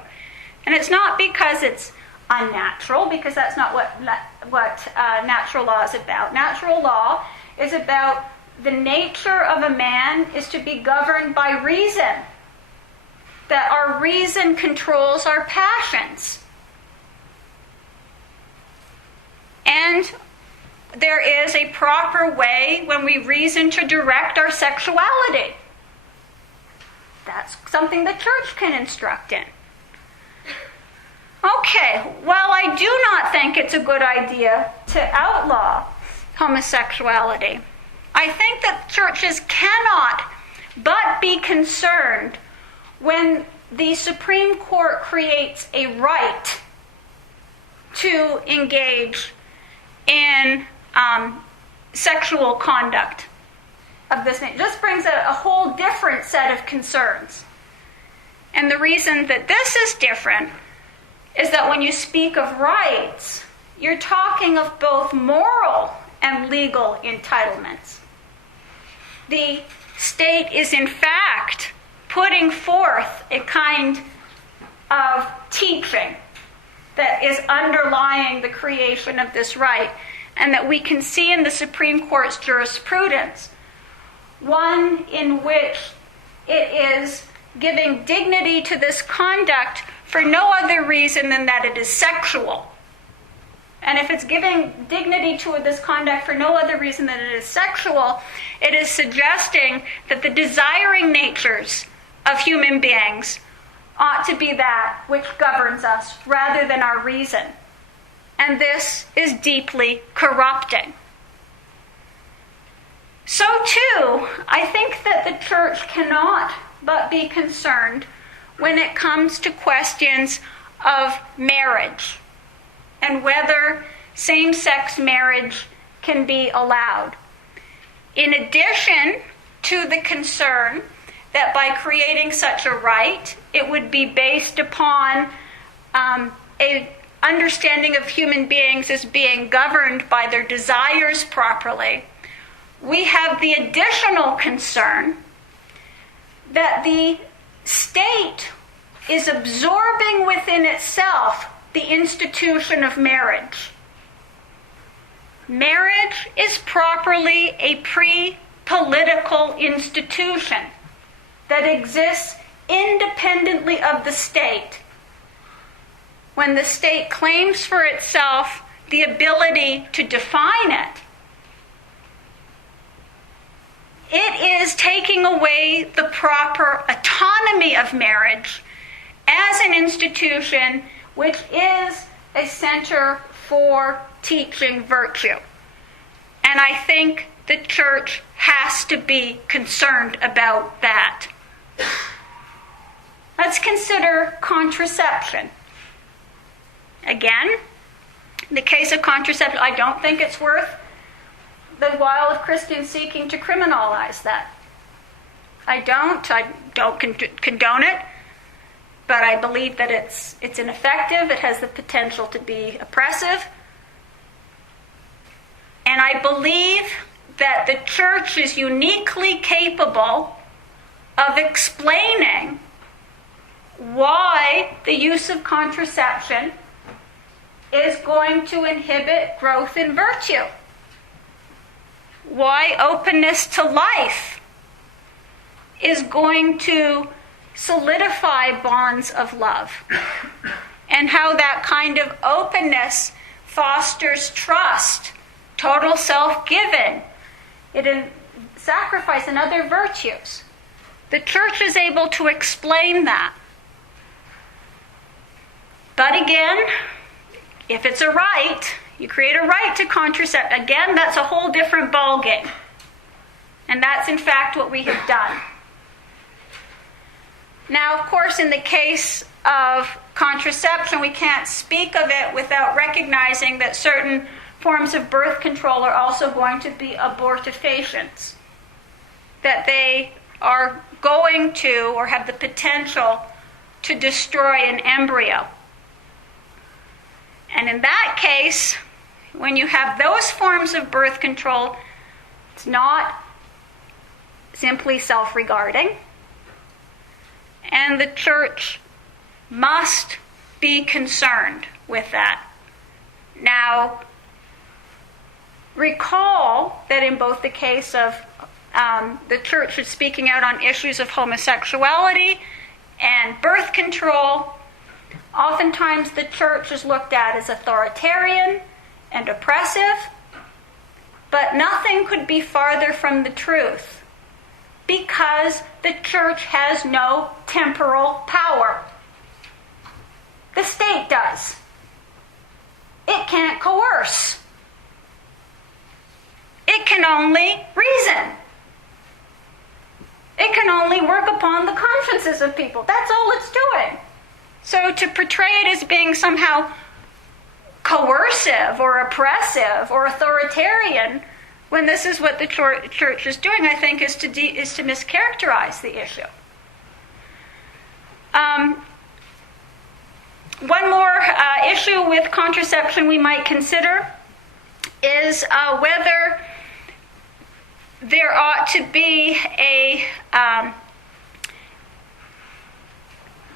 And it's not because it's unnatural, because that's not what natural law is about. Natural law is about the nature of a man is to be governed by reason, that our reason controls our passions. And there is a proper way when we reason to direct our sexuality. That's something the church can instruct in. Okay, well, I do not think it's a good idea to outlaw homosexuality. I think that churches cannot but be concerned when the Supreme Court creates a right to engage in sexual conduct of this nature. This brings a whole different set of concerns. And the reason that this is different is that when you speak of rights, you're talking of both moral and legal entitlements. The state is in fact putting forth a kind of teaching that is underlying the creation of this right, and that we can see in the Supreme Court's jurisprudence, one in which it is giving dignity to this conduct for no other reason than that it is sexual. And if it's giving dignity to this conduct for no other reason than it is sexual, it is suggesting that the desiring natures of human beings ought to be that which governs us rather than our reason. And this is deeply corrupting. So too, I think that the church cannot but be concerned when it comes to questions of marriage and whether same-sex marriage can be allowed. In addition to the concern that by creating such a right, it would be based upon a understanding of human beings as being governed by their desires properly, we have the additional concern that the state is absorbing within itself the institution of marriage. Marriage is properly a pre-political institution that exists independently of the state. When the state claims for itself the ability to define it, it is taking away the proper autonomy of marriage as an institution which is a center for teaching virtue. And I think the church has to be concerned about that. Let's consider contraception. Again, in the case of contraception, I don't think it's worth the while of Christians seeking to criminalize that. I don't condone it, but I believe that it's ineffective. It has the potential to be oppressive. And I believe that the church is uniquely capable of explaining why the use of contraception is going to inhibit growth in virtue. Why openness to life is going to solidify bonds of love. And how that kind of openness fosters trust, total self-giving, sacrifice, and other virtues. The church is able to explain that. But again, if it's a right, you create a right to contracept. Again, that's a whole different ballgame. And that's in fact what we have done. Now, of course, in the case of contraception, we can't speak of it without recognizing that certain forms of birth control are also going to be abortifacients. That they are going to, or have the potential to destroy an embryo. And in that case, when you have those forms of birth control, it's not simply self-regarding. And the church must be concerned with that. Now, recall that in both the case of the church is speaking out on issues of homosexuality and birth control, oftentimes the church is looked at as authoritarian and oppressive, but nothing could be farther from the truth, because the church has no temporal power. The state does. It can't coerce. It can only reason. It can only work upon the consciences of people. That's all it's doing. So to portray it as being somehow coercive or oppressive or authoritarian when this is what the church is doing, I think, is to mischaracterize the issue. One more issue with contraception we might consider is whether there ought to be a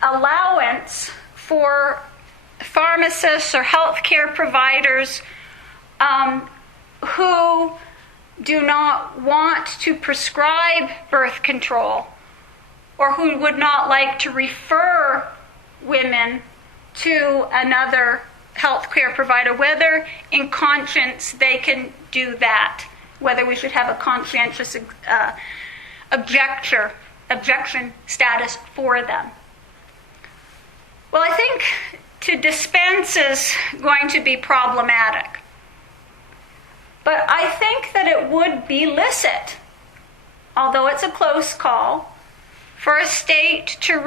allowance for pharmacists or healthcare providers who do not want to prescribe birth control or who would not like to refer women to another healthcare provider, whether in conscience they can do that, whether we should have a conscientious objection status for them. Well, I think to dispense is going to be problematic. But I think that it would be licit, although it's a close call, for a state to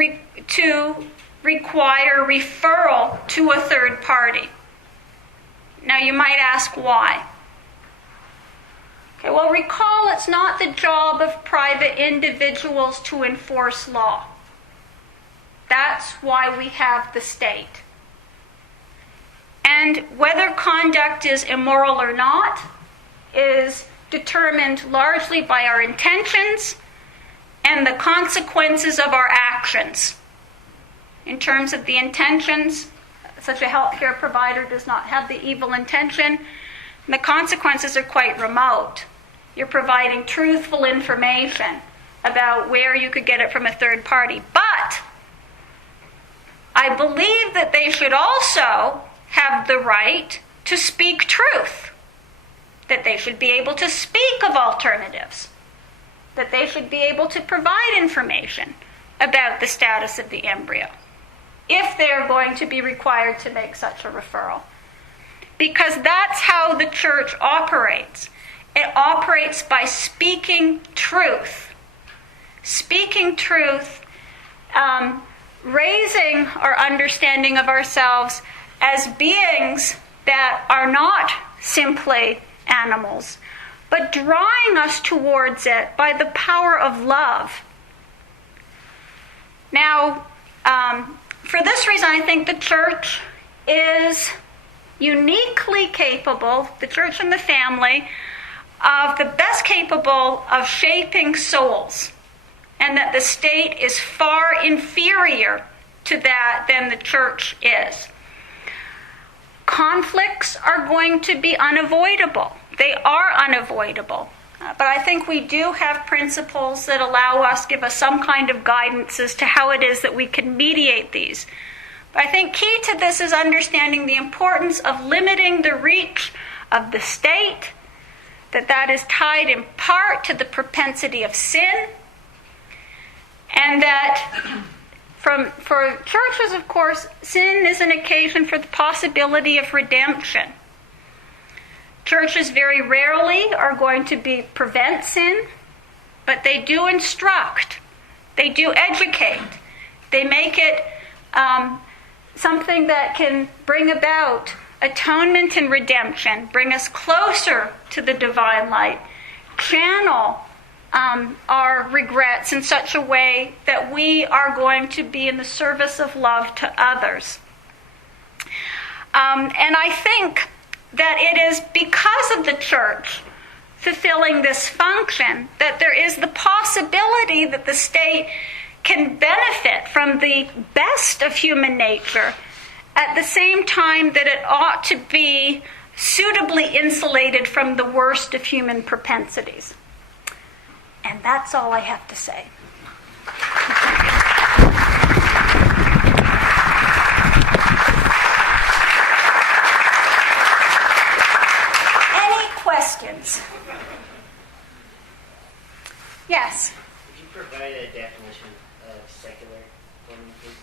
require referral to a third party. Now you might ask why. Okay, well, recall it's not the job of private individuals to enforce law. That's why we have the state. And whether conduct is immoral or not is determined largely by our intentions and the consequences of our actions. In terms of the intentions, such a healthcare provider does not have the evil intention. And the consequences are quite remote. You're providing truthful information about where you could get it from a third party. But I believe that they should also have the right to speak truth, that they should be able to speak of alternatives, that they should be able to provide information about the status of the embryo, if they're going to be required to make such a referral. Because that's how the church operates. It operates by speaking truth. Speaking truth, raising our understanding of ourselves as beings that are not simply animals, but drawing us towards it by the power of love. Now, for this reason, I think the church is uniquely capable, the church and the family, of the best capable of shaping souls, and that the state is far inferior to that than the church is. Conflicts are going to be unavoidable. They are unavoidable. But I think we do have principles that allow us, give us some kind of guidance as to how it is that we can mediate these. But I think key to this is understanding the importance of limiting the reach of the state, that is tied in part to the propensity of sin, and that for churches, of course, sin is an occasion for the possibility of redemption. Churches very rarely are going to prevent sin, but they do instruct. They do educate. They make it something that can bring about atonement and redemption, bring us closer to the divine light, channel our regrets in such a way that we are going to be in the service of love to others. And I think that it is because of the church fulfilling this function that there is the possibility that the state can benefit from the best of human nature at the same time that it ought to be suitably insulated from the worst of human propensities. And that's all I have to say. Any questions? Yes? Could you provide a definition of secular for me, please?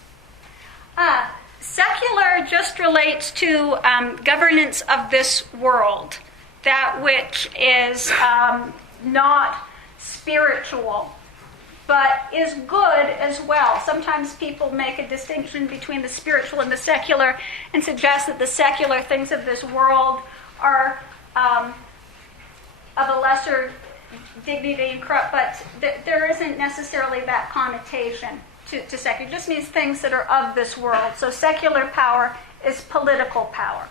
Secular just relates to governance of this world, that which is not spiritual, but is good as well. Sometimes people make a distinction between the spiritual and the secular and suggest that the secular things of this world are of a lesser dignity and corrupt, but there isn't necessarily that connotation to secular. It just means things that are of this world. So secular power is political power.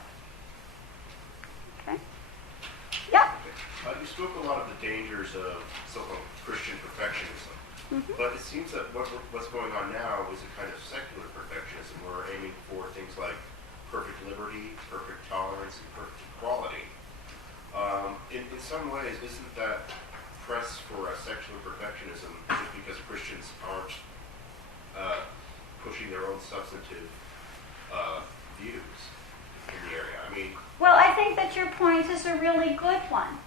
Okay? Yeah? You spoke a lot of the dangers of so-called Christian perfectionism, but it seems that what's going on now is a kind of secular perfectionism. We're aiming for things like perfect liberty, perfect tolerance, and perfect equality. In some ways, isn't that press for a secular perfectionism just because Christians aren't pushing their own substantive views in the area? I mean, well, I think that your point is a really good one.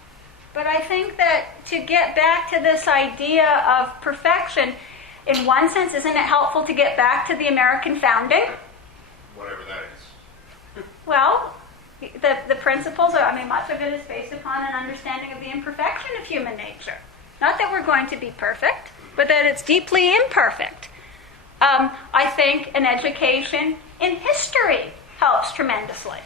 But I think that to get back to this idea of perfection, in one sense, isn't it helpful to get back to the American founding? Whatever that is. Well, the principles are, much of it is based upon an understanding of the imperfection of human nature. Not that we're going to be perfect, but that it's deeply imperfect. I think an education in history helps tremendously.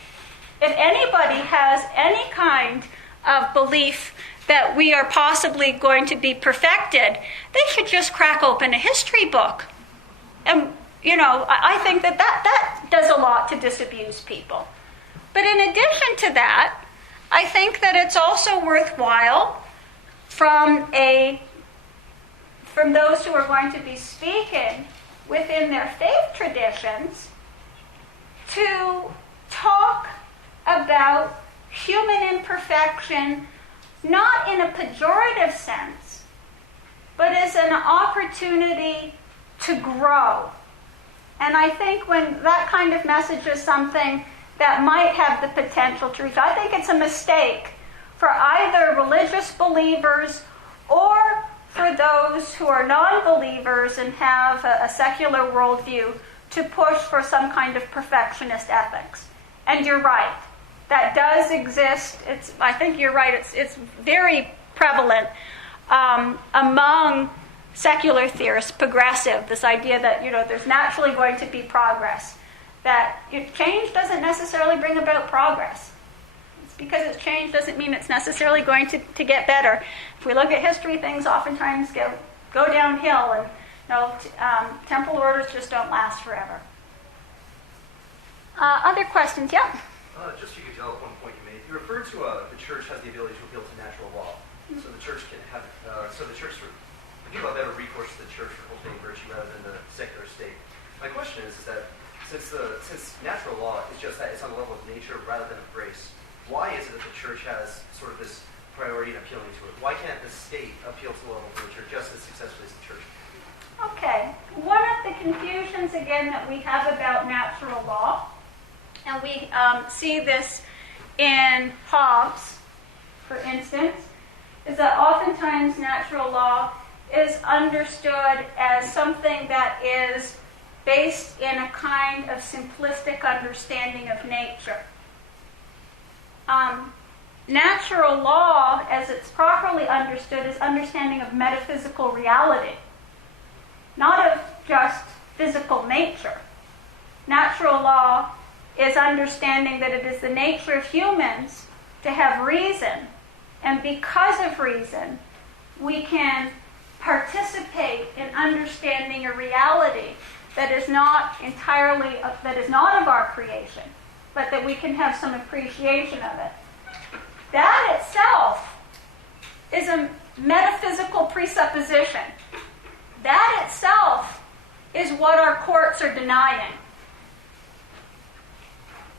If anybody has any kind of belief that we are possibly going to be perfected, they should just crack open a history book. And, I think that does a lot to disabuse people. But in addition to that, I think that it's also worthwhile from those who are going to be speaking within their faith traditions to talk about human imperfection not in a pejorative sense, but as an opportunity to grow. And I think when that kind of message is something that might have the potential to reach, I think it's a mistake for either religious believers or for those who are non-believers and have a secular worldview to push for some kind of perfectionist ethics. And you're right. That does exist. I think you're right. It's very prevalent among secular theorists, progressive, this idea that there's naturally going to be progress. That change doesn't necessarily bring about progress. It's because it's change doesn't mean it's necessarily going to get better. If we look at history, things oftentimes go downhill, and temporal orders just don't last forever. Other questions? Yeah. Just to detail one point you made, you referred to the church has the ability to appeal to natural law. So the church can have, people have better recourse to the church for cultivating virtue rather than the secular state. My question is that since natural law is just that, it's on the level of nature rather than of grace, why is it that the church has sort of this priority in appealing to it? Why can't the state appeal to the level of nature just as successfully as the church? Okay. One of the confusions, again, that we have about natural law, and we see this in Hobbes, for instance, is that oftentimes natural law is understood as something that is based in a kind of simplistic understanding of nature. Natural law, as it's properly understood, is understanding of metaphysical reality, not of just physical nature. Natural law is understanding that it is the nature of humans to have reason, and because of reason, we can participate in understanding a reality that is not entirely, that is not of our creation, but that we can have some appreciation of it. That itself is a metaphysical presupposition. That itself is what our courts are denying.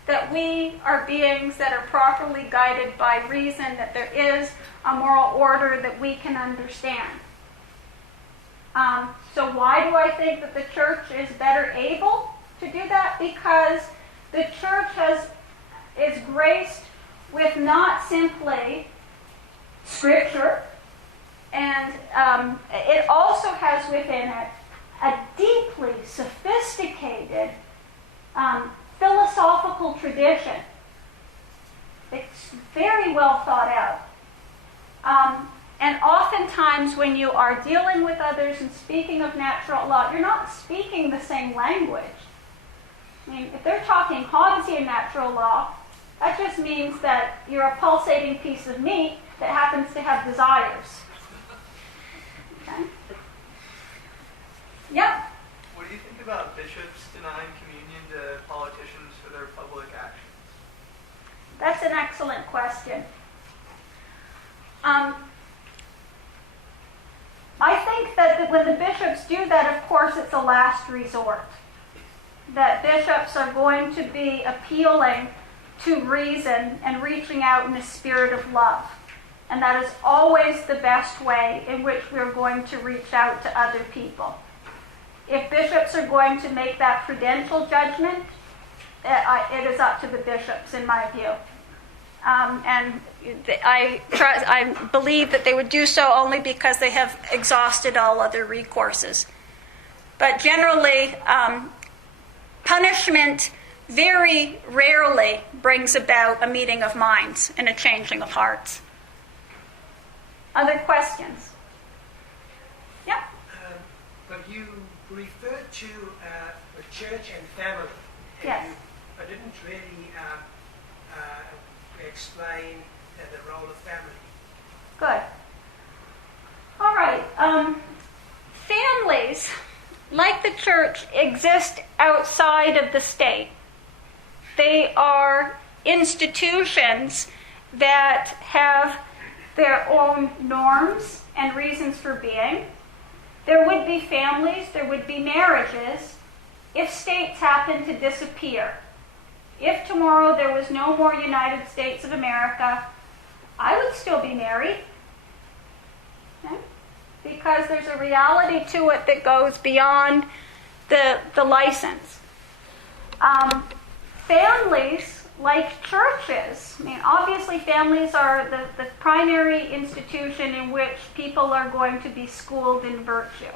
That we are beings that are properly guided by reason, that there is a moral order that we can understand. So why do I think that the church is better able to do that? Because the church is graced with not simply Scripture, and it also has within it a deeply sophisticated philosophical tradition. It's very well thought out. And oftentimes when you are dealing with others and speaking of natural law, you're not speaking the same language. I mean, if they're talking Hobbesian natural law, that just means that you're a pulsating piece of meat that happens to have desires. Okay? Yep. What do you think about bishops denying communion to politicians for their public actions? That's an excellent question. I think that when the bishops do that, of course, it's a last resort. That bishops are going to be appealing to reason and reaching out in a spirit of love. And that is always the best way in which we're going to reach out to other people. If bishops are going to make that prudential judgment, it is up to the bishops, in my view. And I believe that they would do so only because they have exhausted all other recourses. But generally, punishment very rarely brings about a meeting of minds and a changing of hearts. Other questions? Yeah? But you referred to the church and family. Yes. I didn't really explain the role of family. Good. All right. Families, like the church, exist outside of the state. They are institutions that have their own norms and reasons for being. There would be families, there would be marriages, if states happen to disappear. If tomorrow there was no more United States of America, I would still be married. Okay? Because there's a reality to it that goes beyond the license. Families, like churches, I mean, obviously families are the primary institution in which people are going to be schooled in virtue.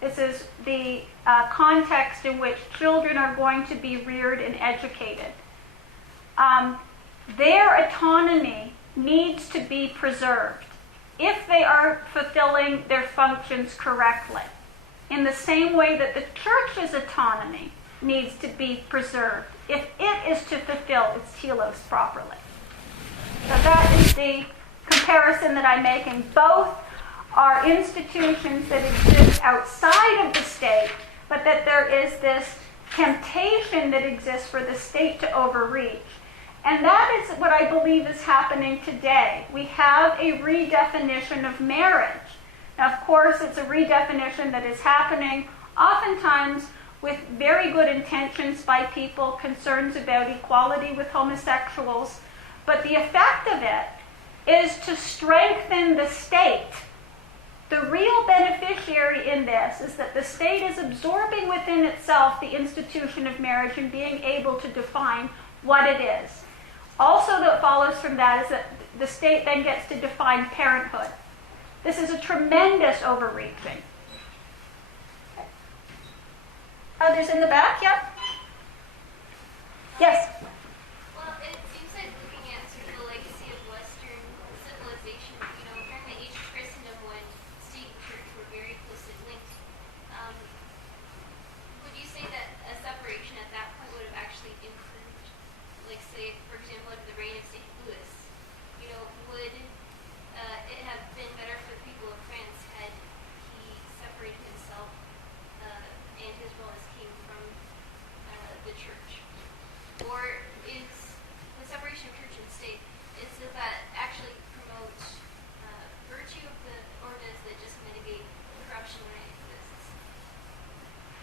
This is the context in which children are going to be reared and educated. Their autonomy needs to be preserved if they are fulfilling their functions correctly, in the same way that the church's autonomy needs to be preserved if it is to fulfill its telos properly. So that is the comparison that I'm making. Both are institutions that exist outside of the state, but that there is this temptation that exists for the state to overreach. And that is what I believe is happening today. We have a redefinition of marriage. Now, of course, it's a redefinition that is happening oftentimes with very good intentions by people, concerns about equality with homosexuals. But the effect of it is to strengthen the state. The real beneficiary in this is that the state is absorbing within itself the institution of marriage and being able to define what it is. Also, that follows from that is that the state then gets to define parenthood. This is a tremendous overreaching. Others in the back? Yep. Yes? Well, it seems like looking at sort of the legacy of Western civilization, during the age of Christendom when state and church were very closely linked, would you say that a separation at that point would have actually improved, like say, for example, under the reign of St. Louis, would it have been better for the people of France had he separated himself and his role as king from the church? Or is the separation of church and state, does that actually promote virtue of or does it just mitigate corruption when it exists?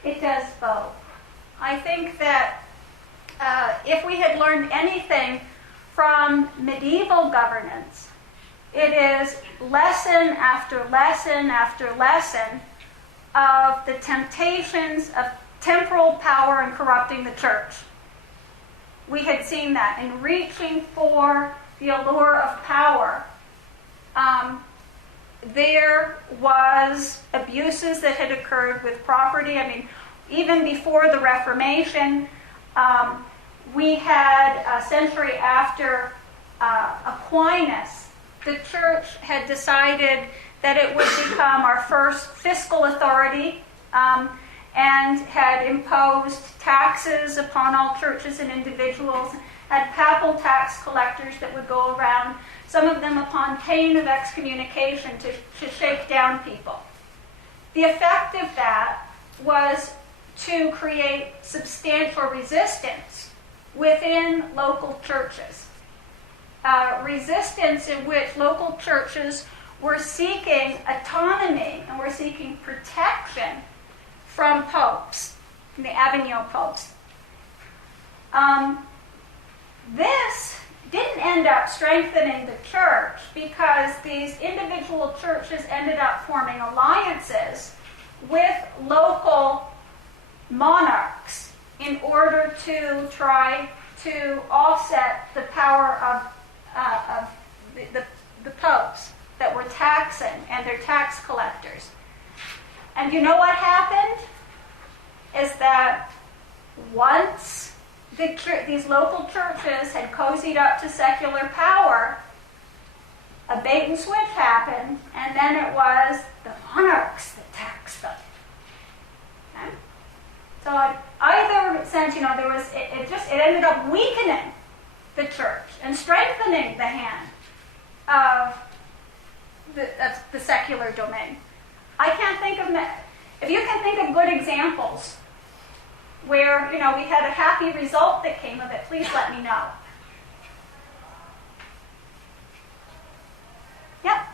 It does both. I think that if we had learned anything from medieval governance, it is lesson after lesson after lesson of the temptations of temporal power and corrupting the church. We had seen that in reaching for the allure of power. There was abuses that had occurred with property. I mean, even before the Reformation, we had a century after Aquinas, the church had decided that it would become our first fiscal authority and had imposed taxes upon all churches and individuals had papal tax collectors that would go around, some of them upon pain of excommunication, to shake down people. The effect of that was to create substantial resistance within local churches. Resistance in which local churches were seeking autonomy and were seeking protection from popes, from the Avignon popes. This didn't end up strengthening the church because these individual churches ended up forming alliances with local monarchs in order to try to offset the power of the popes that were taxing and their tax collectors. And you know what happened? Is that once these local churches had cozied up to secular power, a bait and switch happened, and then it was the monarchs that taxed them. Okay? So in either sense, there was it ended up weakening the church and strengthening the hand of the secular domain. I can't think of if you can think of good examples where we had a happy result that came of it, please let me know. Yep.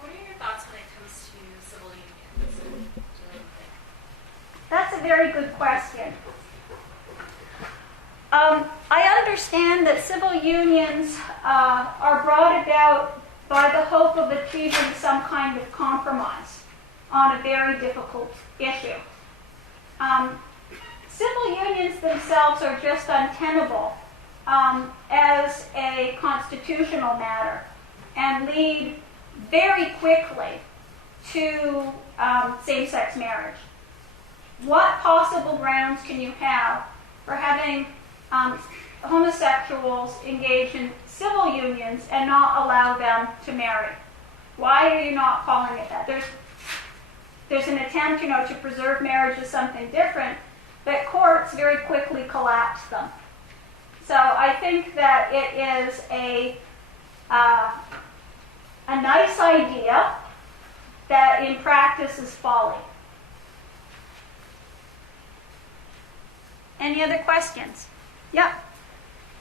What are your thoughts when it comes to civil unions? That's a very good question. I understand that civil unions are brought about by the hope of achieving some kind of compromise on a very difficult issue. Civil unions themselves are just untenable as a constitutional matter and lead very quickly to same-sex marriage. What possible grounds can you have for having homosexuals engage in civil unions and not allow them to marry? Why are you not calling it that? There's an attempt, to preserve marriage as something different, but courts very quickly collapse them. So I think that it is a nice idea that in practice is folly. Any other questions? Yeah.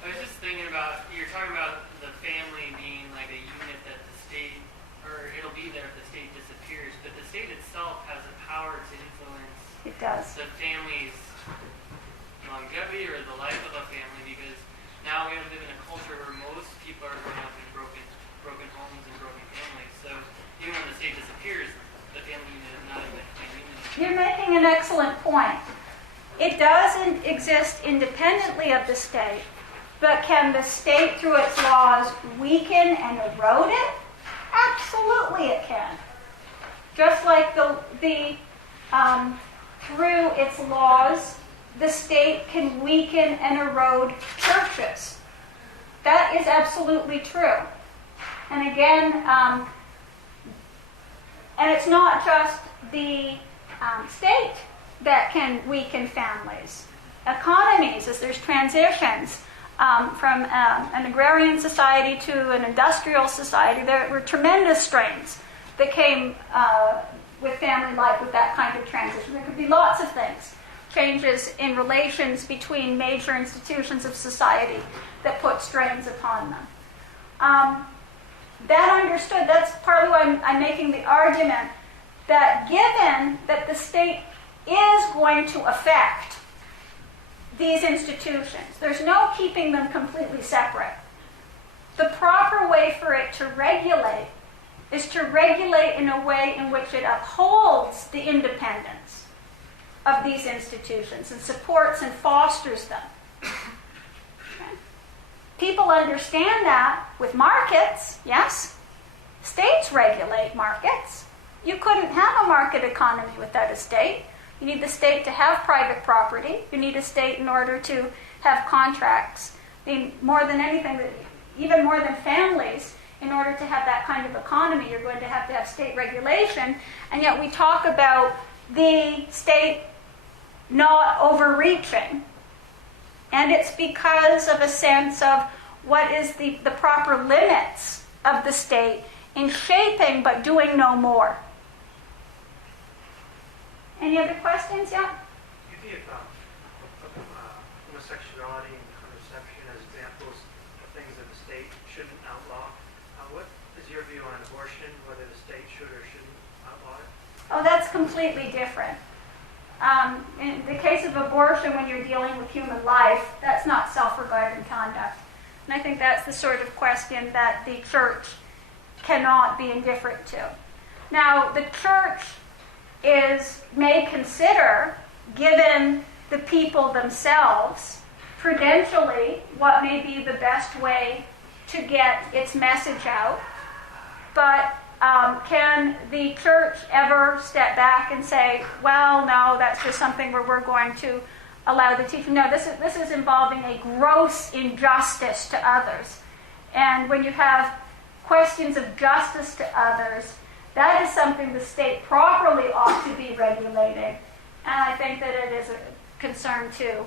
I was just thinking about, you're talking about the family being like a unit that the state, or it'll be there if the state disappears, but the state itself has the power to influence It does. the family's longevity or the life of a family, because now we live in a culture where most people are growing up in broken homes and broken families. So even when the state disappears, the family unit is not a unit. You're making an excellent point. It doesn't exist independently of the state, but can the state, through its laws, weaken and erode it? Absolutely it can. Just like through its laws, the state can weaken and erode churches. That is absolutely true. And again, and it's not just the state that can weaken families. Economies, as there's transitions from an agrarian society to an industrial society, there were tremendous strains that came with family life with that kind of transition. There could be lots of things. Changes in relations between major institutions of society that put strains upon them. That understood, that's partly why I'm making the argument that given that the state is going to affect these institutions, there's no keeping them completely separate. The proper way for it to regulate is to regulate in a way in which it upholds the independence of these institutions and supports and fosters them. Okay. People understand that with markets, yes? States regulate markets. You couldn't have a market economy without a state. You need the state to have private property. You need a state in order to have contracts. I mean, more than anything, even more than families, in order to have that kind of economy, you're going to have state regulation. And yet we talk about the state not overreaching And it's because of a sense of what is the proper limits of the state in shaping but doing no more. Any other questions? Yeah? You give homosexuality and contraception as examples of things that the state shouldn't outlaw. What is your view on abortion, whether the state should or shouldn't outlaw it? Oh, that's completely different. In the case of abortion, when you're dealing with human life, that's not self-regarding conduct. And I think that's the sort of question that the church cannot be indifferent to. Now, the church may consider, given the people themselves, prudentially, what may be the best way to get its message out. But can the church ever step back and say, well, no, that's just something where we're going to allow the teaching? No, this is involving a gross injustice to others. And when you have questions of justice to others, that is something the state properly ought to be regulating. And I think that it is a concern to,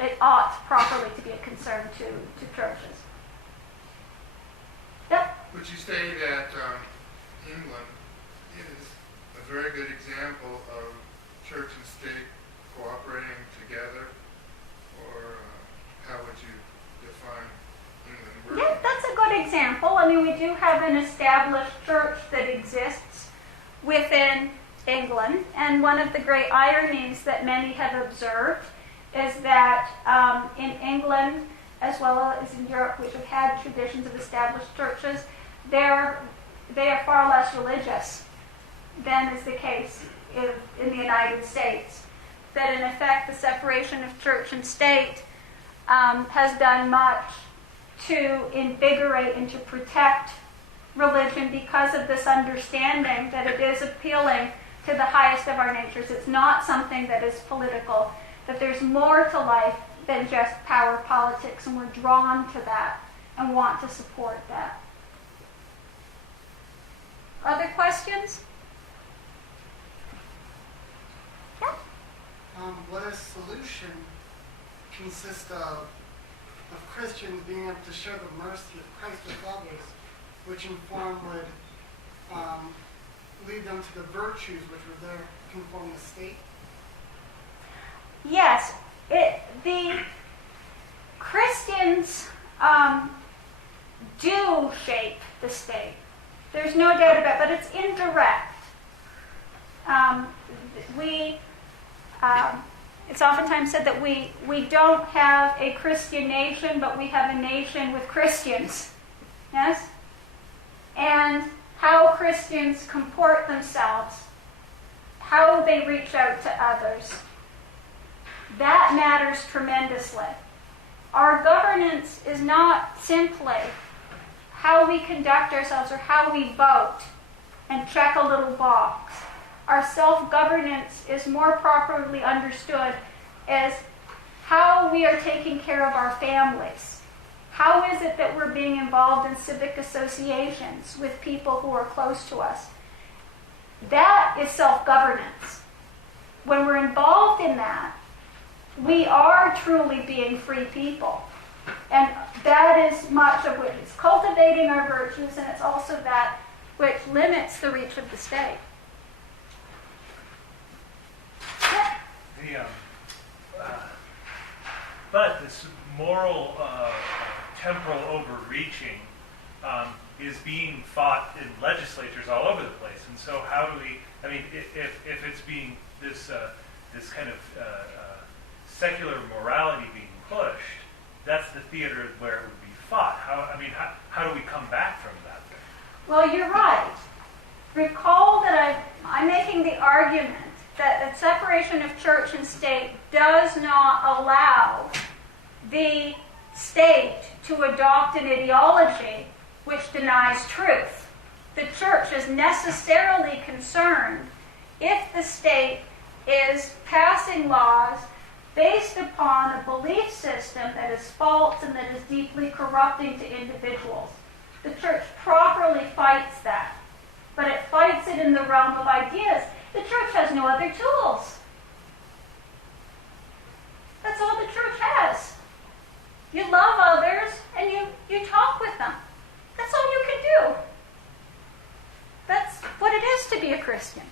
it ought properly to be a concern to churches. Yep. Would you say that England is a very good example of church and state cooperating together? Or how would you define England? Yeah, that's a good example. I mean, we do have an established church that exists within England. And one of the great ironies that many have observed is that in England, as well as in Europe, which have had traditions of established churches, they are far less religious than is the case in the United States. That in effect, the separation of church and state has done much to invigorate and to protect religion because of this understanding that it is appealing to the highest of our natures. It's not something that is political, that there's more to life than just power politics, and we're drawn to that and want to support that. Other questions? Yeah? Would a solution consist of Christians being able to share the mercy of Christ with others, which in form would lead them to the virtues which were there to conform the state? Yes. The Christians do shape the state. There's no doubt about it, but it's indirect. It's oftentimes said that we don't have a Christian nation, but we have a nation with Christians. Yes? And how Christians comport themselves, how they reach out to others, that matters tremendously. Our governance is not simply how we conduct ourselves or how we vote and check a little box. Our self-governance is more properly understood as how we are taking care of our families. How is it that we're being involved in civic associations with people who are close to us? That is self-governance. When we're involved in that, we are truly being free people. And that is much of which is cultivating our virtues, and it's also that which limits the reach of the state. Yeah. But this moral, temporal overreaching is being fought in legislatures all over the place. And so how do we, I mean, if it's being this kind of secular morality being pushed, that's the theater where it would be fought. How do we come back from that? Well, you're right. Recall that I'm making the argument that the separation of church and state does not allow the state to adopt an ideology which denies truth. The church is necessarily concerned if the state is passing laws based upon a belief system that is false and that is deeply corrupting to individuals. The church properly fights that, but it fights it in the realm of ideas. The church has no other tools. You love others, and you talk with them. That's all you can do. That's what it is to be a Christian.